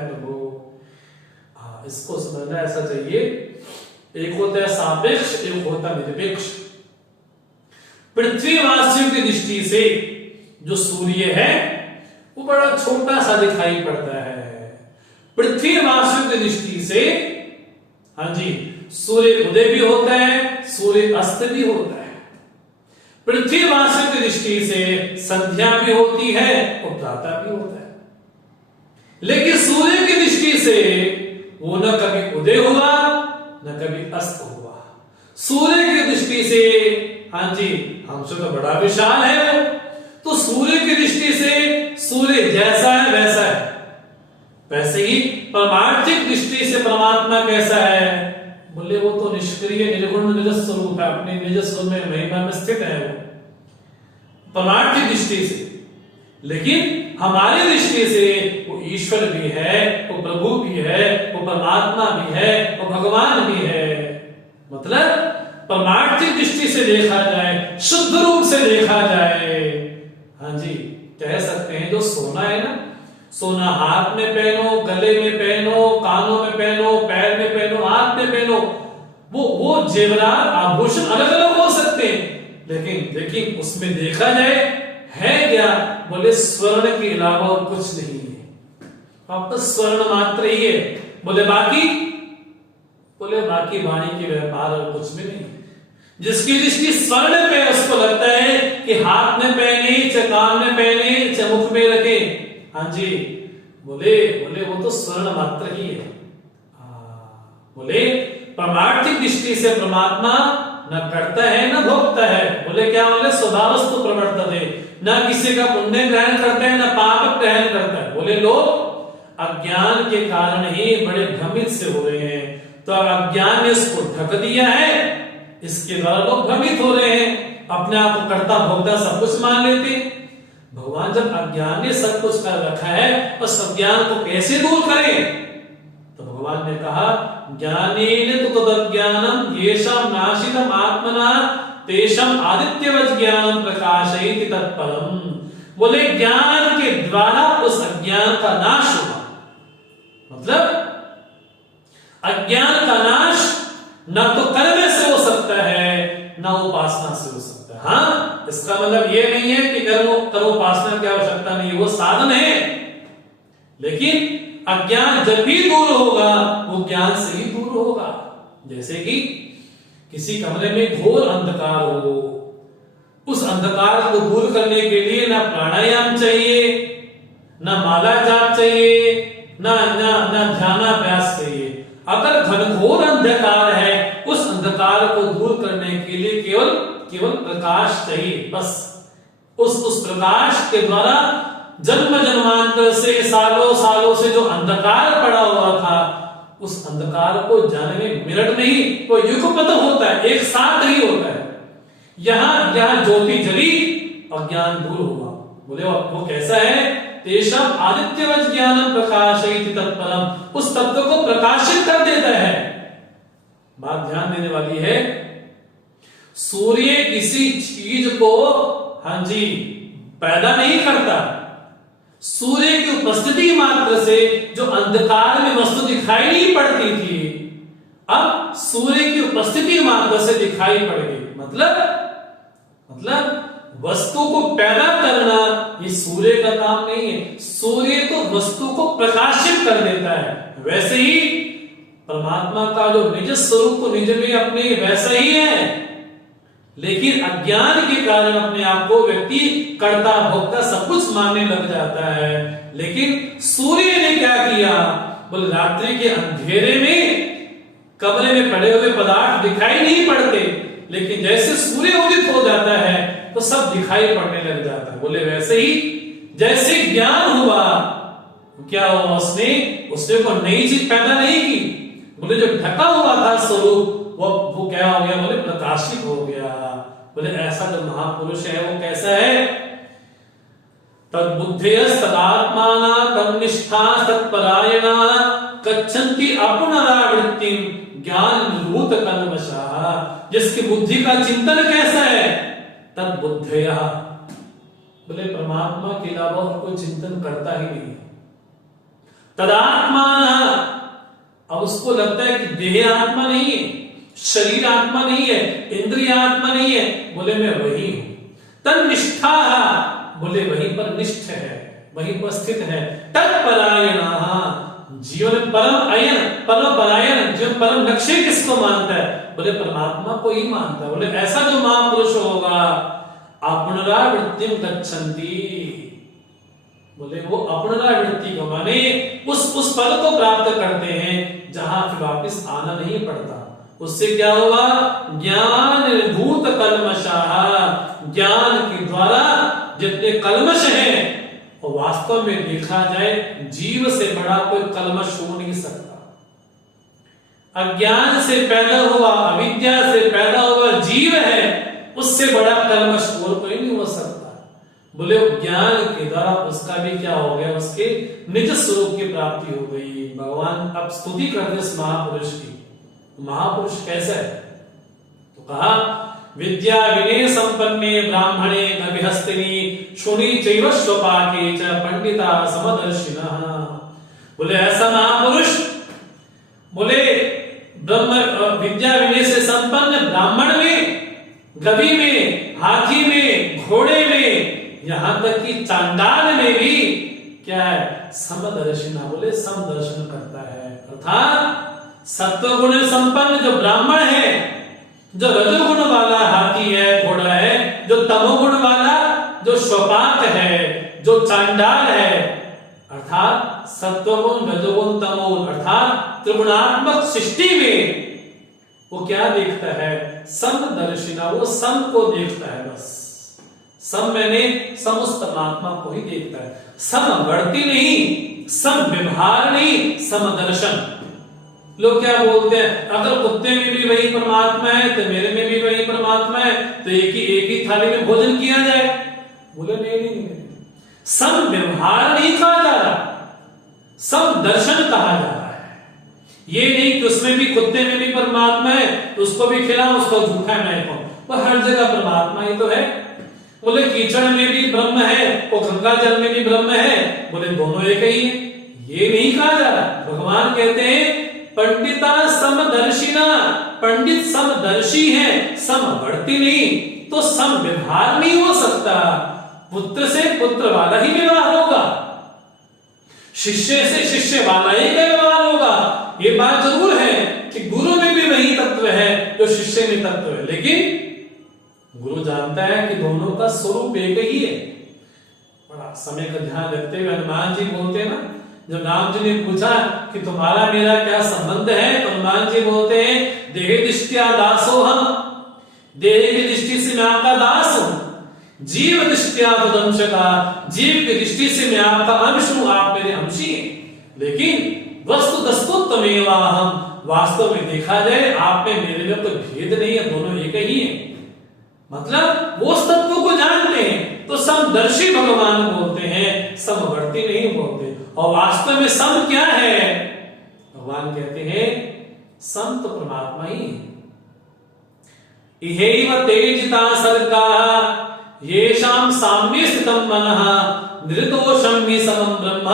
प्रभु। हाँ, इसको समझना ऐसा चाहिए। एक होता है सापेक्ष, एक होता है निरपेक्ष। पृथ्वीवासियों की दृष्टि से जो सूर्य है वो बड़ा छोटा सा दिखाई पड़ता है। पृथ्वीवासियों की दृष्टि से, हाँ जी, सूर्य उदय भी होता है, सूर्य अस्त भी होता है। पृथ्वीवासियों की दृष्टि से संध्या भी होती है और प्रातः भी होता है। लेकिन सूर्य की दृष्टि से वो न कभी उदय हुआ न कभी अस्त हुआ। सूर्य की दृष्टि से, हाँ जी, हमसे तो बड़ा विशाल है, तो सूर्य की दृष्टि से सूर्य जैसा है वैसा है। वैसे ही परमार्थिक दृष्टि से परमात्मा कैसा है? बोले वो तो निष्क्रिय निर्गुण निज स्वरूप है, अपने निज स्वरूप में महिमा में स्थित है वो परमार्थिक दृष्टि से। लेकिन हमारी दृष्टि से वो ईश्वर भी है, वो प्रभु भी है, वो परमात्मा भी है, वो भगवान भी है। मतलब परमार्थिक दृष्टि से देखा जाए, शुद्ध रूप से देखा जाए, हाँ जी, कह सकते हैं जो सोना है ना, सोना हाथ में पहनो, गले में पहनो, कानों में पहनो, पैर में पहनो, हाथ में पहनो, वो जेवरात आभूषण अलग अलग हो सकते हैं, लेकिन उसमें देखा जाए है क्या? बोले स्वर्ण के अलावा और कुछ नहीं है, वापस स्वर्ण मात्र ही है। बोले बाकी वाणी के व्यापार और कुछ भी नहीं। जिसकी दृष्टि स्वर्ण पे, उसको लगता है कि हाथ में पहने, चाहे कान में पहने, चाहे मुख में रखे, हाँ जी, बोले वो तो स्वर्ण मात्र ही है। बोले परमार्थिक दृष्टि से परमात्मा न करता है न भोगता है। बोले क्या? बोले स्वभावस्तु प्रवर्तते, न किसी का पुण्य ग्रहण करता है न पाप ग्रहण करता है। बोले लोग अज्ञान के कारण ही बड़े भ्रमित से हो रहे हैं, तो अज्ञान ने उसको ढक दिया है, इसके द्वारा लोग भ्रमित हो रहे हैं, अपने आप को कर्ता भोक्ता सब कुछ मान लेते। भगवान जब अज्ञान ने सब कुछ कर रखा है, उस अज्ञान को कैसे दूर करें? तो भगवान ने कहा ज्ञानेन तु तदज्ञानम येषां नाशितम आत्मना तेषां आदित्यवत् ज्ञानं प्रकाशयति तत्परम। बोले ज्ञान के द्वारा उस अज्ञान का नाश हुआ। मतलब अज्ञान का नाश न तो कर्म से हो सकता है न उपासना से हो सकता है। हाँ, इसका मतलब ये नहीं है कि कर्मोपासना की आवश्यकता नहीं, वो साधन है, लेकिन अज्ञान जब भी दूर होगा वो ज्ञान से ही दूर होगा। जैसे कि किसी कमरे में घोर अंधकार हो, उस अंधकार को दूर करने के लिए ना प्राणायाम चाहिए, ना माला जाप चाहिए, ध्यानाभ्यास चाहिए। अगर घनघोर अंधकार है, उस अंधकार को दूर करने के लिए केवल प्रकाश चाहिए। बस उस प्रकाश के द्वारा जन्म जन्मांतर से, सालों सालों से जो अंधकार पड़ा हुआ था, उस अंधकार को जाने में मिनट नहीं, वो युगपत होता है, एक साथ ही होता है। यहां ज्योति जली, अज्ञान दूर हुआ। बोले वो कैसा है? तेषाम आदित्यवत ज्ञानम प्रकाशयति तत्परम, उस तत्व को प्रकाशित कर देता है। बात ध्यान देने वाली है। सूर्य किसी चीज को, हाँ जी, पैदा नहीं करता। सूर्य की उपस्थिति मात्र से जो अंधकार में वस्तु दिखाई नहीं पड़ती थी, अब सूर्य की उपस्थिति मात्र से दिखाई पड़ गई। मतलब वस्तु को पैदा करना ये सूर्य का काम नहीं है। सूर्य तो वस्तु को प्रकाशित कर देता है। वैसे ही परमात्मा का जो निज स्वरूप तो निज में अपने वैसा ही है, लेकिन अज्ञान के कारण अपने आप को व्यक्ति कर्ता भोक्ता सब कुछ मानने लग जाता है। लेकिन सूर्य ने क्या किया? बोले रात्रि के अंधेरे में कमरे में पड़े हुए पदार्थ दिखाई नहीं पड़ते, लेकिन जैसे सूर्य उदित हो जाता है तो सब दिखाई पड़ने लग जाता है। बोले वैसे ही जैसे ज्ञान हुआ, क्या हुआ? उसने को नई चीज पैदा नहीं की। बोले जो ढका हुआ था स्वरूप, वो क्या हो गया? बोले प्रकाशित हो गया। बोले ऐसा जो महापुरुष है वो कैसा है? तद्बुद्धयस्तदात्माना तन्निष्ठा तत्परायणा गच्छन्ति अपुनरावृत्तिं ज्ञान निरूत कल्मषा। जिसकी बुद्धि का चिंतन कैसा है? तद्बुद्धया, बोले परमात्मा के अलावा और कोई चिंतन करता ही नहीं। तदात्माना, अब उसको लगता है कि देह आत्मा नहीं है, शरीर आत्मा नहीं है, इंद्रिय आत्मा नहीं है। बोले मैं वही हूं। तन्निष्ठा, बोले वहीं पर निष्ठ है, वहीं पर स्थित है। तत्परायणा, जीवन परम अयन परम परायण, जीवन परम लक्ष्य किसको मानता है? बोले परमात्मा को ही मानता है। बोले ऐसा जो महापुरुष होगा अपनरावृत्तिं गच्छन्ति, बोले वो अपनरावृत्ति को माने उस पद को प्राप्त करते हैं जहां फिर वापस आना नहीं पड़ता। उससे क्या हुआ? ज्ञान निरूत कल्मषा, ज्ञान के द्वारा जितने कल्मश हैं, और वास्तव में देखा जाए जीव से बड़ा कोई कल्मश हो नहीं सकता। अज्ञान से पैदा हुआ, अविद्या से पैदा हुआ जीव है, उससे बड़ा कल्मश और कोई नहीं हो सकता। बोले ज्ञान के द्वारा उसका भी क्या हो गया? उसके निज स्वरूप की प्राप्ति हो गई। भगवान अब स्तुति करते इस महापुरुष की। महापुरुष कैसा है? तो कहा विद्या विनय संपन्ने ब्राह्मणे अभिहस्तिनी शुनि चैव स्वपाके च पंडिता समदर्शिनः। बोले ऐसा महापुरुष, बोले ब्रह्म विद्या विनय से संपन्न ब्राह्मण में, गवी में, हाथी में, घोड़े में, यहां तक कि चांडाल में भी क्या है? समदर्शिना, बोले समदर्शन करता है। अर्थात सत्वगुण संपन्न जो ब्राह्मण है, जो रजोगुण वाला हाथी है, घोड़ा है, जो तमोगुण वाला जो स्वपाक है, जो चांडाल है, अर्थात सत्वगुण रजोगुण तमोगुण अर्थात त्रिगुणात्मक सृष्टि में वो क्या देखता है? समदर्शिना, वो सम को देखता है। बस सम मैंने सम उस परमात्मा को ही देखता है। समवर्ती नहीं, सम व्यवहार नहीं, समदर्शन। लोग क्या बोलते हैं? अगर कुत्ते में भी वही परमात्मा है तो मेरे में भी वही परमात्मा है, तो एक ही थाली में भोजन किया जाए। बोले नहीं, सम व्यवहार नहीं कहा जा रहा, सम दर्शन कहा जा रहा है। ये नहीं कि उसमें भी, कुत्ते में भी परमात्मा है तो उसको भी खिलाओ, उसको झूठा मैं कहूं। वो हर जगह परमात्मा ही तो है। बोले कीचड़ में भी ब्रह्म है, वो गंगा जल में भी ब्रह्म है। बोले दोनों एक ही है, ये नहीं कहा जा रहा। भगवान कहते हैं पंडिता समदर्शिना, पंडित समदर्शी है, समवर्ती नहीं। तो सम व्यवहार नहीं हो सकता। पुत्र से पुत्र वाला ही व्यवहार होगा, शिष्य से शिष्य वाला ही व्यवहार होगा। ये बात जरूर है कि गुरु में भी वही तत्व है जो शिष्य में तत्व है, लेकिन गुरु जानता है कि दोनों का स्वरूप एक ही है। बड़ा समय का ध्यान रखते हुए हनुमान जी बोलते हैं ना जब राम जी ने पूछा कि तुम्हारा मेरा क्या संबंध है, तो हनुमान जी बोलते हैं देह दृष्टिया दासो हम, देह की दृष्टि से मैं आपका दास हूं, जीव दृष्टिया तदंश का, जीव की दृष्टि से मैं आपका अंश हूं, आप मेरे अंशी हैं। लेकिन वस्तु दस्तुत्वमेव हम, वास्तव में देखा जाए आप में मेरे में कोई भेद नहीं है, दोनों एक ही है। मतलब वो उस तत्व को जानते हैं तो समदर्शी भगवान बोलते हैं, समवर्ती नहीं बोलते। और वास्तव में सम क्या है? भगवान कहते हैं सम तो परमात्मा ही है। इहैव तेजिता सर्गा येषां साम्ये स्थितं मनः निर्दोषं हि समं ब्रह्म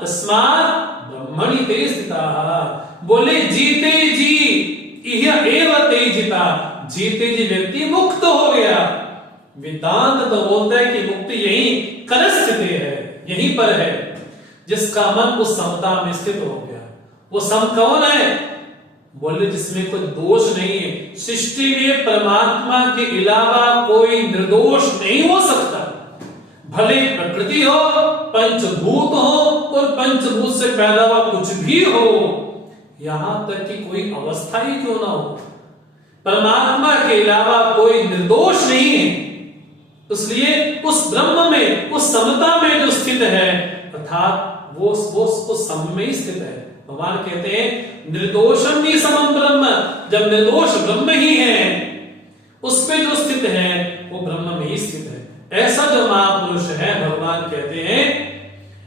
तस्मात् ब्रह्मणि ते स्थिताः। बोले जीते जी इह एव तेजिता, जीते जी व्यक्ति मुक्त हो गया। वेदांत तो बोलता है कि मुक्ति यही कर स्थित है, यहीं पर है, जिसका मन उस समता में स्थित हो गया। वो सम कौन है? बोले जिसमें कोई दोष नहीं है। सृष्टि में परमात्मा के अलावा कोई निर्दोष नहीं हो सकता। भले प्रकृति हो, पंचभूत हो और पंचभूत से पैदा हुआ कुछ भी हो, यहां तक कि कोई अवस्था ही क्यों ना हो, परमात्मा के अलावा कोई निर्दोष नहीं है। इसलिए उस ब्रह्म में, उस समता में जो स्थित है, अर्थात वो सम में ही स्थित है। भगवान कहते हैं निर्दोषम ही समम ब्रह्म, जब निर्दोष ब्रह्म ही है, उसमें जो स्थित है वो ब्रह्म में ही स्थित है। ऐसा जो महापुरुष है, भगवान कहते हैं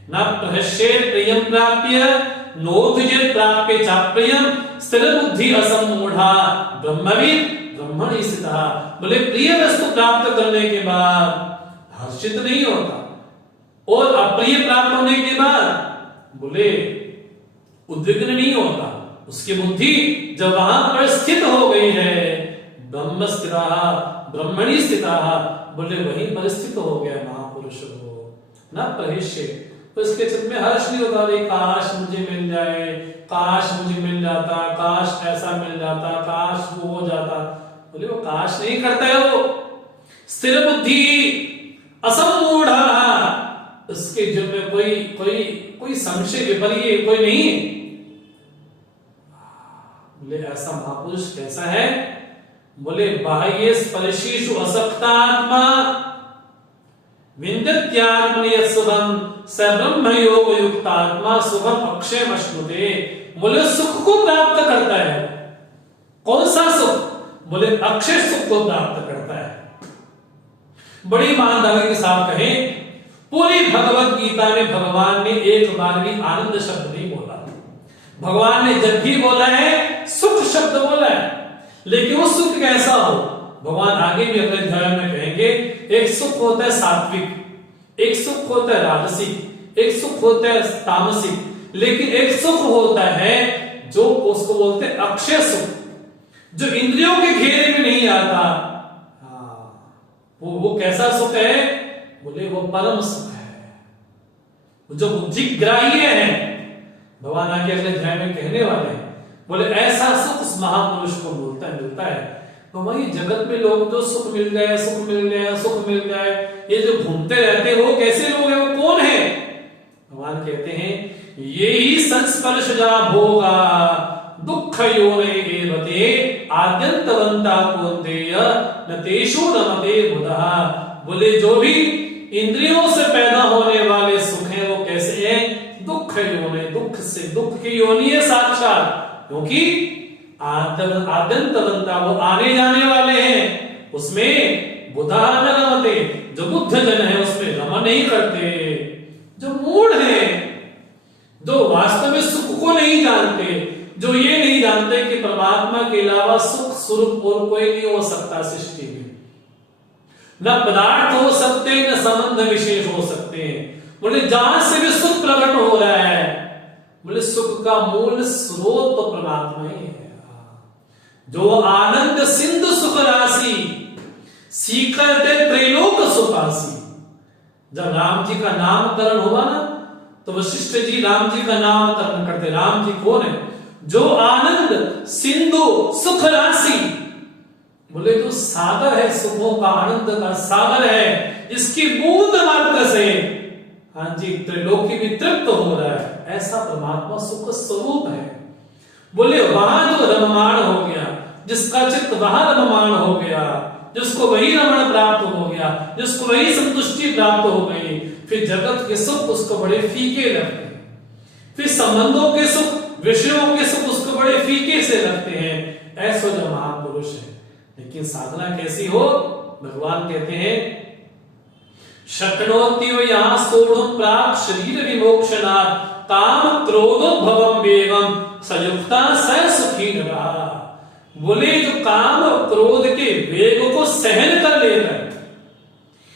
न प्रहस्येत् प्रियं प्राप्य नोत्थिजेत् प्राप्य चाप्रियं स्थिर बुद्धि असम्मूढ़ा ब्रह्मविद् ब्रह्मणि स्थितः। बोले प्रिय वस्तु प्राप्त करने के बाद हर्षित नहीं होता, और अप्रिय प्राप्त होने के बाद बोले उद्विग्न नहीं होता। उसकी बुद्धि जब वहां पर स्थित हो गई है, ब्रह्म स्थितः ब्रह्मणि स्थितः, बोले वहीं पर स्थित हो गया महापुरुष को। न प्रहिष्य, तो इसके चित्त में हर्ष नहीं होता, काश मुझे मिल जाए, काश मुझे मिल जाता, काश ऐसा मिल जाता, काश वो हो जाता। बोले वो काश नहीं करता है, वो स्थिर बुद्धि असम्मूढ़, उसके जीवन में कोई संशय विपर्य कोई नहीं। बोले ऐसा महापुरुष कैसा है? बोले बाह्य स्पर्शिषु असक्तात्मा विन्दत्यात्मनि यत्सुखं स ब्रह्म योग युक्तात्मा सुखम अक्षयम् अश्नुते। बोले सुख को प्राप्त करता है। कौन सा सुख? बोले अक्षय सुख को प्राप्त करता है। बड़ी ईमानदारी के साथ कहें, पूरी भगवत गीता में भगवान ने एक बार भी आनंद शब्द नहीं बोला। भगवान ने जब भी बोला है सुख शब्द बोला है, लेकिन वो सुख कैसा हो, भगवान आगे भी अपने अध्याय में कहेंगे। एक सुख होता है सात्विक, एक सुख होता है राजसिक, एक सुख होता है तामसिक, लेकिन एक सुख होता है जो उसको बोलते हैं अक्षय सुख, जो इंद्रियों के घेरे में नहीं आता। वो कैसा सुख है? बोले वो परम सुख है, जो बुद्धिग्राह्य है। भगवान आगे अगले अध्याय में कहने वाले हैं। बोले ऐसा सुख उस महापुरुष को मिलता है। तो वही जगत में लोग जो सुख मिल जाए, सुख मिल जाए, सुख मिल जाए, ये जो घूमते रहते हैं, वो कैसे लोग हैं, वो कौन है? भगवान कहते हैं ये ही संस्पर्शजा भोगा दुख योने एवते आद्यंतवंता कौन्तेय न तेषु रमते बुधः। बोले जो भी इंद्रियों से पैदा होने वाले सुख हैं वो कैसे हैं? दुख योनि, दुख से, दुख की योनि है साक्षात, क्योंकि आद्यंतवंता वो आने जाने वाले हैं, उसमें बुधा न रमते, जो बुद्ध जन है उसमें रमन नहीं करते। जो मूढ़ है, जो वास्तव में सुख को नहीं जानते, जो ये नहीं जानते कि परमात्मा के अलावा सुख स्वरूप और कोई नहीं हो सकता सृष्टि में, न पदार्थ हो सकते, न संबंध विशेष हो सकते हैं। बोले जहां से भी सुख प्रकट हो रहा है, बोले सुख का मूल स्रोत तो परमात्मा ही है। जो आनंद सिंधु सुख राशि सीखते त्रैलोक सुखासी। जब राम जी का नामकरण हुआ ना, तो वशिष्ठ जी राम जी का नामकरण करते। राम जी कौन है? जो आनंद सिंधु सुख राशि, बोले जो सागर है, सुखों का, आनंद का सागर है, इसकी बूंद मात्र से हाँ जी त्रिलोकी भी तृप्त हो रहा है। ऐसा परमात्मा सुख स्वरूप है। बोले वहां जो रममाण हो गया, जिसका चित्त वहां रममाण हो गया, जिसको वही रमण प्राप्त हो गया, जिसको वही संतुष्टि प्राप्त हो गई, फिर जगत के सुख उसको बड़े फीके लगते हैं, फिर संबंधों के सुख, विषयों के सुख उसको बड़े फीके से लगते हैं। ऐसा जो महापुरुष है। लेकिन साधना कैसी हो? भगवान कहते हैं शक्नोति व यहां सोढ़ प्राप्त शरीर विमोक्षणात् काम क्रोधोद्भवम वेगम सयुक्ता स सुखी रहा। बोले जो काम और क्रोध के वेग को सहन कर लेता है।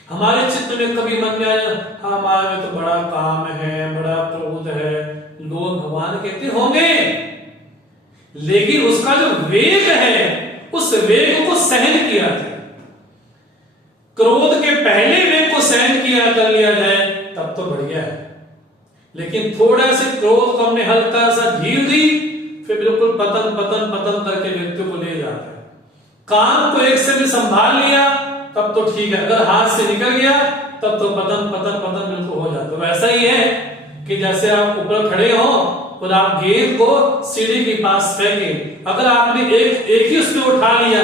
हमारे चित्त में कभी मन में आया हाँ हमारे तो बड़ा काम है, बड़ा क्रोध है, लोग भगवान कहते होंगे, लेकिन उसका जो वेग है उस वेग को सहन किया जाए। क्रोध के पहले वेग को सहन किया कर लिया जाए तब तो बढ़िया है। लेकिन थोड़ा से क्रोध को हमने हल्का सा ढील दी, फिर बिल्कुल पतन पतन पतन करके व्यक्ति को ले जाता है। काम को एक से भी संभाल लिया तब तो ठीक है, अगर हाथ से निकल गया तब तो पतन पतन पतन बिल्कुल हो जाता है। वैसा ही है कि जैसे आप ऊपर खड़े हो और आप गेंद को सीढ़ी के पास फेंके, अगर आपने एक ही उसमें उठा लिया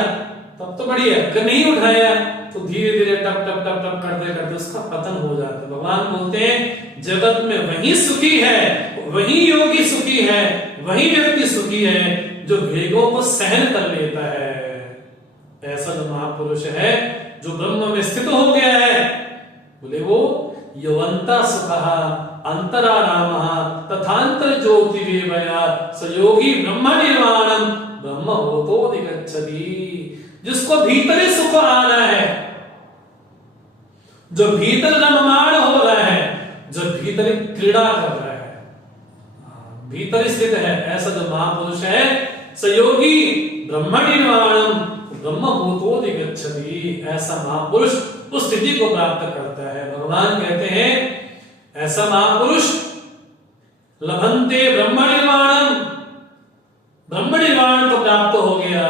तब तो बढ़िया, अगर नहीं उठाया तो धीरे धीरे टप टप टप टप करते करते उसका पतन हो जाता है। भगवान बोलते हैं जगत में वही सुखी है, वही योगी सुखी है, वही व्यक्ति सुखी है जो वेगों को सहन कर लेता है। ऐसा जो महापुरुष है जो ब्रह्म में स्थित हो गया है, बोले वो यवंता सुखा अंतरारामः तथांतर ज्योति विभया सयोगी ब्रह्म निर्वाणम ब्रह्म होतोधिगच्छति। जिसको भीतरी सुख आ रहा है, जो भीतर रममाण हो रहा है, जो भीतरी क्रीड़ा कर रहा है, भीतर स्थित है, ऐसा जो महापुरुष है सयोगी ब्रह्म निर्वाणम ब्रह्म भूतोधिगच्छति। ऐसा महापुरुष उस स्थिति को प्राप्त करता है। भगवान कहते हैं ऐसा महापुरुष लभन्ते ब्रह्म निर्वाणम, ब्रह्म निर्वाण को प्राप्त हो गया।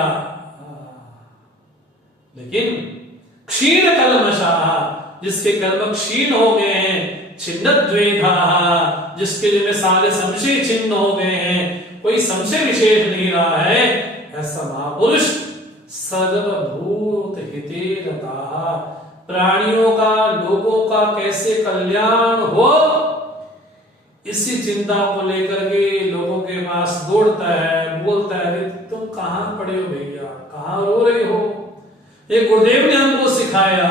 लेकिन क्षीण कल्मषाः, जिसके कर्म क्षीण हो गए हैं, छिन्नद्वैधाः, जिसके जिनमें सारे संशय छिन्न हो गए हैं, कोई संशय विशेष नहीं रहा है, ऐसा महापुरुष सर्वभूत हिते रताः, प्राणियों का, लोगों का कैसे कल्याण हो इसी चिंता को लेकर के लोगों के पास दौड़ता है, बोलता है अरे तुम कहां पड़े हो भैया, कहां रो रहे हो। ये गुरुदेव ने हमको सिखाया,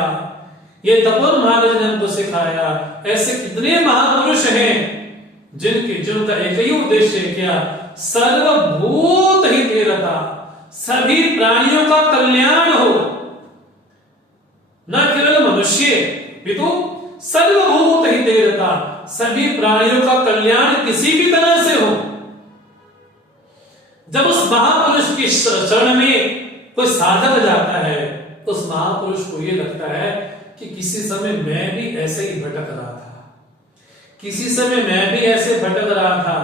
ये तपोवन महाराज ने हमको सिखाया। ऐसे कितने महापुरुष हैं जिनका एक ही उद्देश्य है क्या? सर्वभूत हिते रताः, सभी प्राणियों का कल्याण हो, न केवल मनुष्य पितु सर्वभूत हिते रताः, सभी प्राणियों का कल्याण किसी भी तरह से हो। जब उस महापुरुष की शरण में कोई साधक जाता है तो उस महापुरुष को यह लगता है कि किसी समय मैं भी ऐसे ही भटक रहा था, किसी समय मैं भी ऐसे भटक रहा था,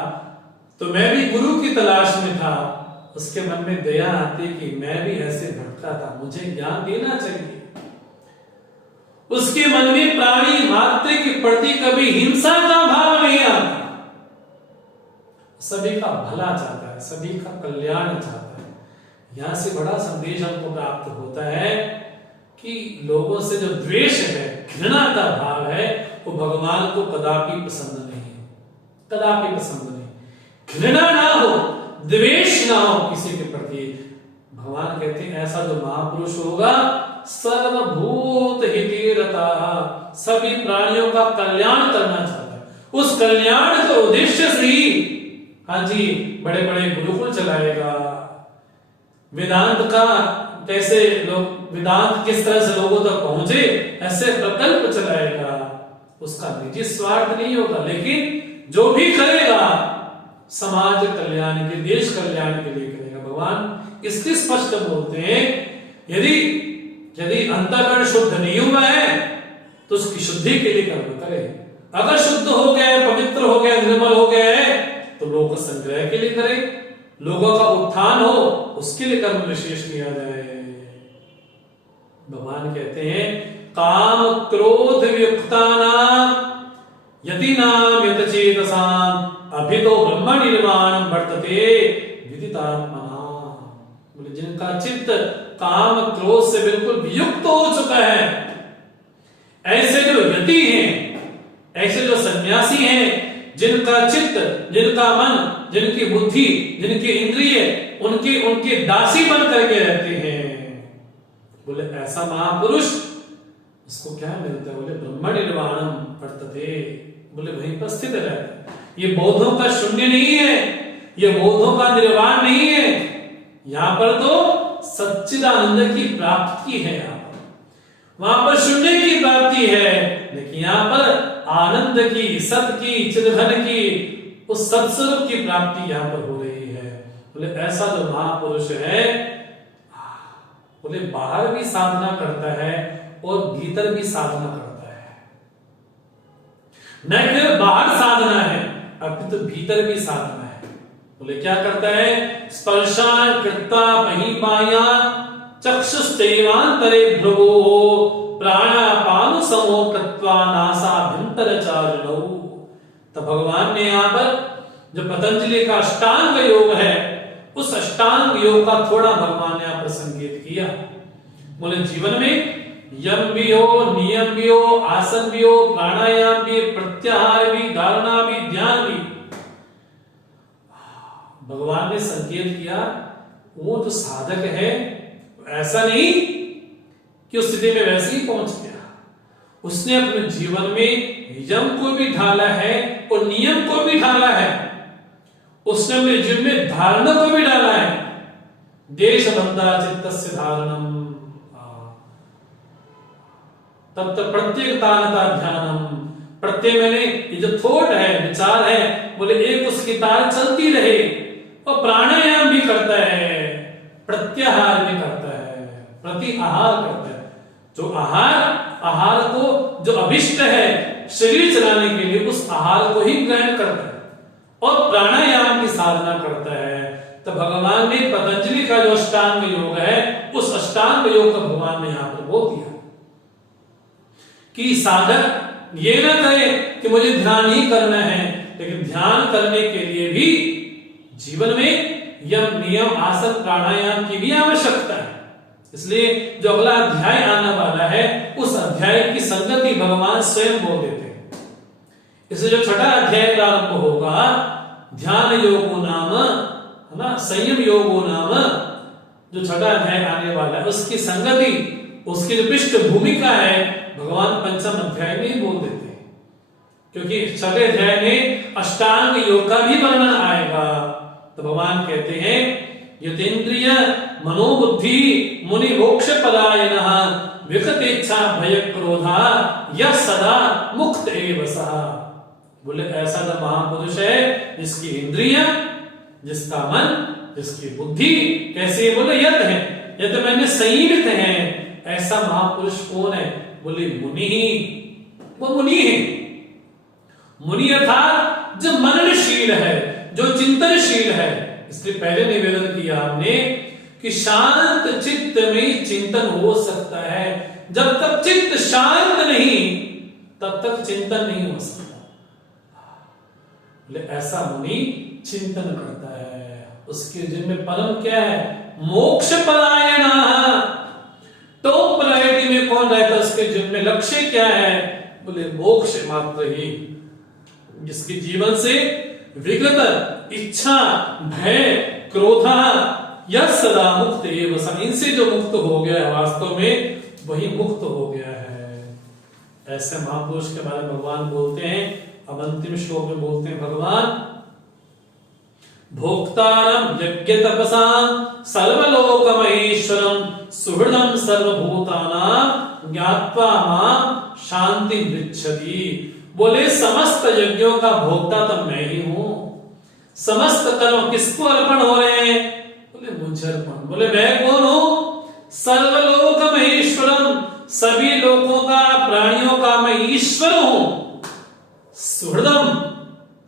तो मैं भी गुरु की तलाश में था। उसके मन में दया आती कि मैं भी ऐसे भटका था, मुझे ज्ञान देना चाहिए। उसके मन में प्राणी मात्र के प्रति कभी हिंसा का भाव नहीं आता, सभी का भला चाहता है, सभी का कल्याण चाहता है। यहां से बड़ा संदेश हमको प्राप्त होता है कि लोगों से जो द्वेष है, घृणा का भाव है, वो भगवान को कदापि पसंद नहीं है, कदापि पसंद नहीं। घृणा ना हो, द्वेष ना हो किसी के प्रति। भगवान कहते हैं ऐसा जो महापुरुष होगा सर्वभूत हिते रताः, सभी प्राणियों का कल्याण करना चाहता है। उस कल्याण के उद्देश्य से ही हाँ जी बड़े बड़े गुरुकुल चलाएगा, वेदांत का कैसे लोग, वेदांत किस तरह से लोगों तक पहुंचे ऐसे प्रकल्प चलाएगा। उसका निजी स्वार्थ नहीं होगा, लेकिन जो भी करेगा समाज कल्याण के, देश कल्याण के लिए करेगा। भगवान इसलिए स्पष्ट बोलते हैं यदि अंतःकरण शुद्ध नहीं हुआ है तो उसकी शुद्धि के लिए कर्म करे। अगर शुद्ध हो गया, पवित्र हो गया, निर्मल हो गया है तो लोक संग्रह के लिए करे, लोगों का उत्थान हो उसके लिए कर्म विशेष किया जाए। भगवान कहते हैं काम क्रोध वियुक्तानां यतीनां यतचेतसां अभी तो ब्रह्म निर्वाण वर्तते विदितात्मना। बोले जिनका चित्त काम क्रोध से बिल्कुल वियुक्त हो चुका है, ऐसे जो यति हैं, ऐसे जो सन्यासी हैं, जिनका चित्त, जिनका मन, जिनकी बुद्धि, जिनकी इंद्रिय उनके दासी बन करके रहते हैं, बोले ऐसा महापुरुष, उसको क्या मिलता है? बोले ब्रह्म निर्वाणम वर्तते, बोले वहीं पर स्थित रहता है। ये बोधों का शून्य नहीं है, ये बोधों का निर्वाण नहीं है, यहां पर तो सच्चिदानंद की प्राप्ति है। यहां पर, वहां पर शून्य की प्राप्ति है, लेकिन यहां पर आनंद की, सत की, चिदघन की, उस सत्स्वरूप की प्राप्ति यहां पर हो रही है। बोले ऐसा जो महापुरुष है, बोले बाहर भी साधना करता है और भीतर भी साधना करता है। न केवल बाहर साधना है, अपितु भीतर भी साधना है। बोले क्या करता है? स्पर्शान कृत्वा महिमाया चक्षुस्तेवांतरे भ्रुवो प्राणापान समो कृत्वा नासाभ्यंतर चारणौ। तो भगवान ने यहाँ पर जो पतंजलि का अष्टांग योग है, उस अष्टांग योग का थोड़ा भगवान ने यहाँ पर संकेत किया। बोले जीवन में यम भी हो, नियम भी हो, आसन भी हो, प्राणायाम भी, प्रत्याहार भी, धारणा भी, ध्यान भी, भगवान ने संकेत किया वो जो साधक है, ऐसा नहीं कि उस स्थिति में वैसे ही पहुंच गया, उसने अपने जीवन में यम को भी ढाला है और नियम को भी ढाला है, उसने अपने जीवन में धारणा को भी डाला है। देश बंधा चित्तस्य धारणम तब तक प्रत्येक तानता ध्यानम। प्रत्यय मैंने ये जो थॉट है, विचार है, बोले एक उसकी तार चलती रहे, और प्राणायाम भी करता है, प्रत्याहार भी करता है, प्रति आहार करता है। जो आहार को जो अभिष्ट है शरीर चलाने के लिए, उस आहार को ही ग्रहण करता है और प्राणायाम की साधना करता है। तो भगवान ने पतंजलि का जो अष्टांग योग है, उस अष्टांग योग का भगवान ने यहां पर बोल दिया कि साधक ये ना कहे कि मुझे ध्यान ही करना है, लेकिन ध्यान करने के लिए भी जीवन में यम नियम आसन प्राणायाम की भी आवश्यकता है। इसलिए जो अगला अध्याय आने वाला है, उस अध्याय की संगति भगवान स्वयं बोल देते हैं। इसलिए जो छठा अध्याय प्रारंभ होगा, ध्यान योगो नाम, है ना, संयम योगो नाम, जो छठा अध्याय आने वाला है, उसकी संगति, उसकी जो पृष्ठभूमि का है, भगवान पंचम अध्याय में ही बोल देते हैं, क्योंकि छठे अध्याय में अष्टांग योग का भी वर्णन आएगा। तो भगवान कहते हैं यतेन्द्रिय मनोबुद्धि मुनि मोक्ष पलायनः विगतेच्छा भय क्रोधा यह सदा मुक्त एव सः। बोले ऐसा जो महापुरुष है जिसकी इंद्रिय, जिसका मन, जिसकी बुद्धि कैसे, बोले यत है, यत मैंने संयमित है। ऐसा महापुरुष कौन है? बोले मुनि ही, वो मुनि है। मुनि अर्थात जो मननशील है, जो चिंतनशील है। इसलिए पहले निवेदन किया आपने कि शांत चित्त में चिंतन हो सकता है। जब तक चित्त शांत नहीं, तब तक चिंतन नहीं हो सकता। बोले ऐसा मुनि चिंतन करता है, उसके जिनमें परम क्या है? मोक्ष पलायन। टॉप प्रायोरिटी में कौन रहता है? उसके जिनमें लक्ष्य क्या है? बोले मोक्ष मात्र ही। जिसके जीवन से विगत इच्छा, भय, क्रोधा यह सदा मुक्त एव सः, इनसे जो मुक्त हो गया है वास्तव में वही मुक्त हो गया है। ऐसे महापुरुष के बारे में भगवान बोलते हैं। अब अंतिम श्लोक में बोलते हैं भगवान, भोक्तारं यज्ञ तपसां सर्वलोक महेश्वरं सुहृदं सर्वभूतानां ज्ञात्वा मां शांति पृच्छति। बोले समस्त यज्ञों का भोक्ता तो मैं ही हूं। समस्त कर्म किसको अर्पण हो रहे हैं? बोले मुझे अर्पण। बोले मैं कौन हूं? सर्वलोक महेश्वरम, सभी लोगों का, प्राणियों का मैं ईश्वर हूं। सुहृदम,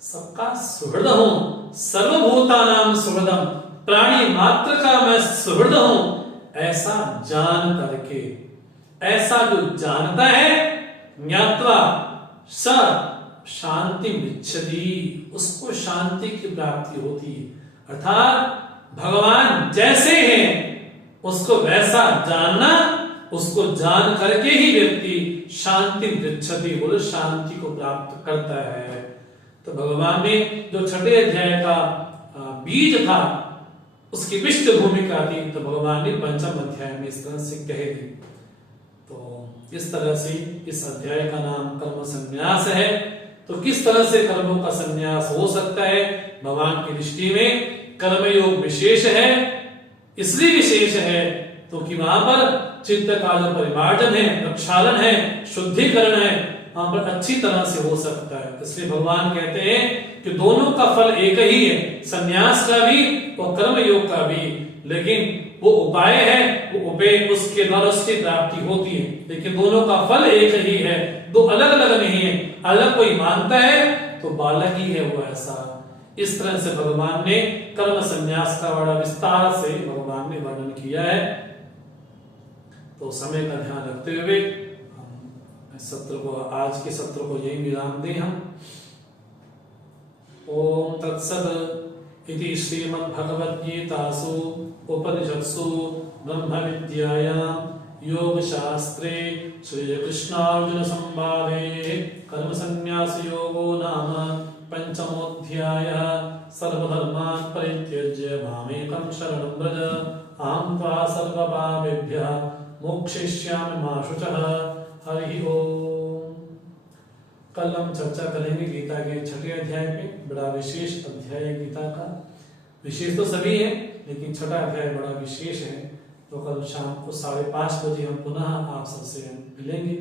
सबका सुहृद हूं। सर्वभूतानां सुहृदम, प्राणी मात्र का मैं सुहृद हूं। ऐसा जान करके, ऐसा जो जानता है, ज्ञात्वा स शांति इच्छति, उसको शांति की प्राप्ति होती है। अर्थात भगवान जैसे हैं उसको वैसा जानना, उसको जान करके ही व्यक्ति शांति इच्छति बोले शांति को प्राप्त करता है। तो भगवान ने जो छठे अध्याय का बीज था उसकी पृष्ठभूमि का थी, तो भगवान ने पंचम अध्याय में इस तरह से कहे थे। तो इस तरह से इस अध्याय का नाम कर्म संन्यास है। तो किस तरह से कर्मों का संन्यास हो सकता है? भगवान की दृष्टि में कर्मयोग विशेष है, इसलिए विशेष है तो कि वहां पर चित्त का जो परिमार्जन है, प्रक्षालन है, शुद्धिकरण है, वहां पर अच्छी तरह से हो सकता है। इसलिए भगवान कहते हैं कि दोनों का फल एक ही है, संन्यास का भी और कर्म योग का भी, लेकिन वो उपाय है, वो उपाय उसके द्वारा उसकी प्राप्ति होती है, लेकिन दोनों का फल एक ही है, दो अलग अलग नहीं है। अलग कोई मानता है तो बालक ही है वो ऐसा। इस तरह से भगवान ने कर्म संन्यास का बड़ा विस्तार से भगवान ने वर्णन किया है। तो समय का ध्यान रखते हुए हम सत्र को, आज के सत्र को यही विराम दें हम। ओम तत्सत् इति श्रीमद्भगवद्गीतासु उपनिषत्सु ब्रह्म विद्यायां योग शास्त्रे श्री कृष्णार्जुन संवादे कर्म संन्यास योगो नाम पंचमोऽध्यायः। सर्वधर्मान् परित्यज्य मामेकं शरणं व्रज, अहं त्वा सर्वपापेभ्यः मोक्षयिष्यामि मा शुचः। हरि ओम। कल हम चर्चा करेंगे गीता के छठे अध्याय पे। बड़ा विशेष अध्याय है गीता का। विशेष तो सभी है, लेकिन छठा अध्याय बड़ा विशेष है। तो कल शाम को 5:30 बजे हम पुनः आप सबसे मिलेंगे।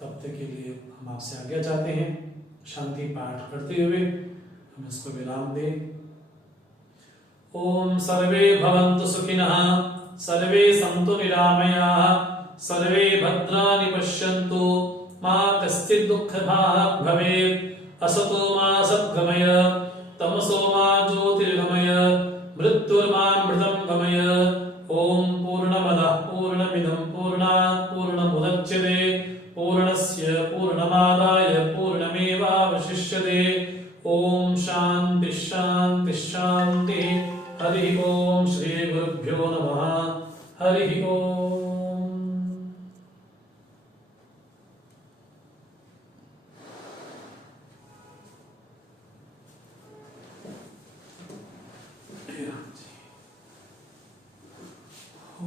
तब तक के लिए हम आपसे आज्ञा चाहते हैं। शांति पाठ करते हुए हम इसको विराम दें। ओम सर्वे भवन्तु सुखिनः, सर्वे सन्तु निरामयाः, सर्वे भद्राणि पश्यन्तु, मा कश्चित् दुःखभाग् भवेत्। असतो मा सद्गमय, तमसो मा ज्योतिर्गमय, मृत्युर्मामृतं गमय। ओम पूर्णमदः पूर्णमिदं पूर्णात् पूर्णमुदच्यते, पूर्णस्य पूर्णमादाय पूर्णमेवावशिष्यते। ओम शांति शांति शांति। हरि ओम। श्री गुरुभ्यो नमः। हरि ओम।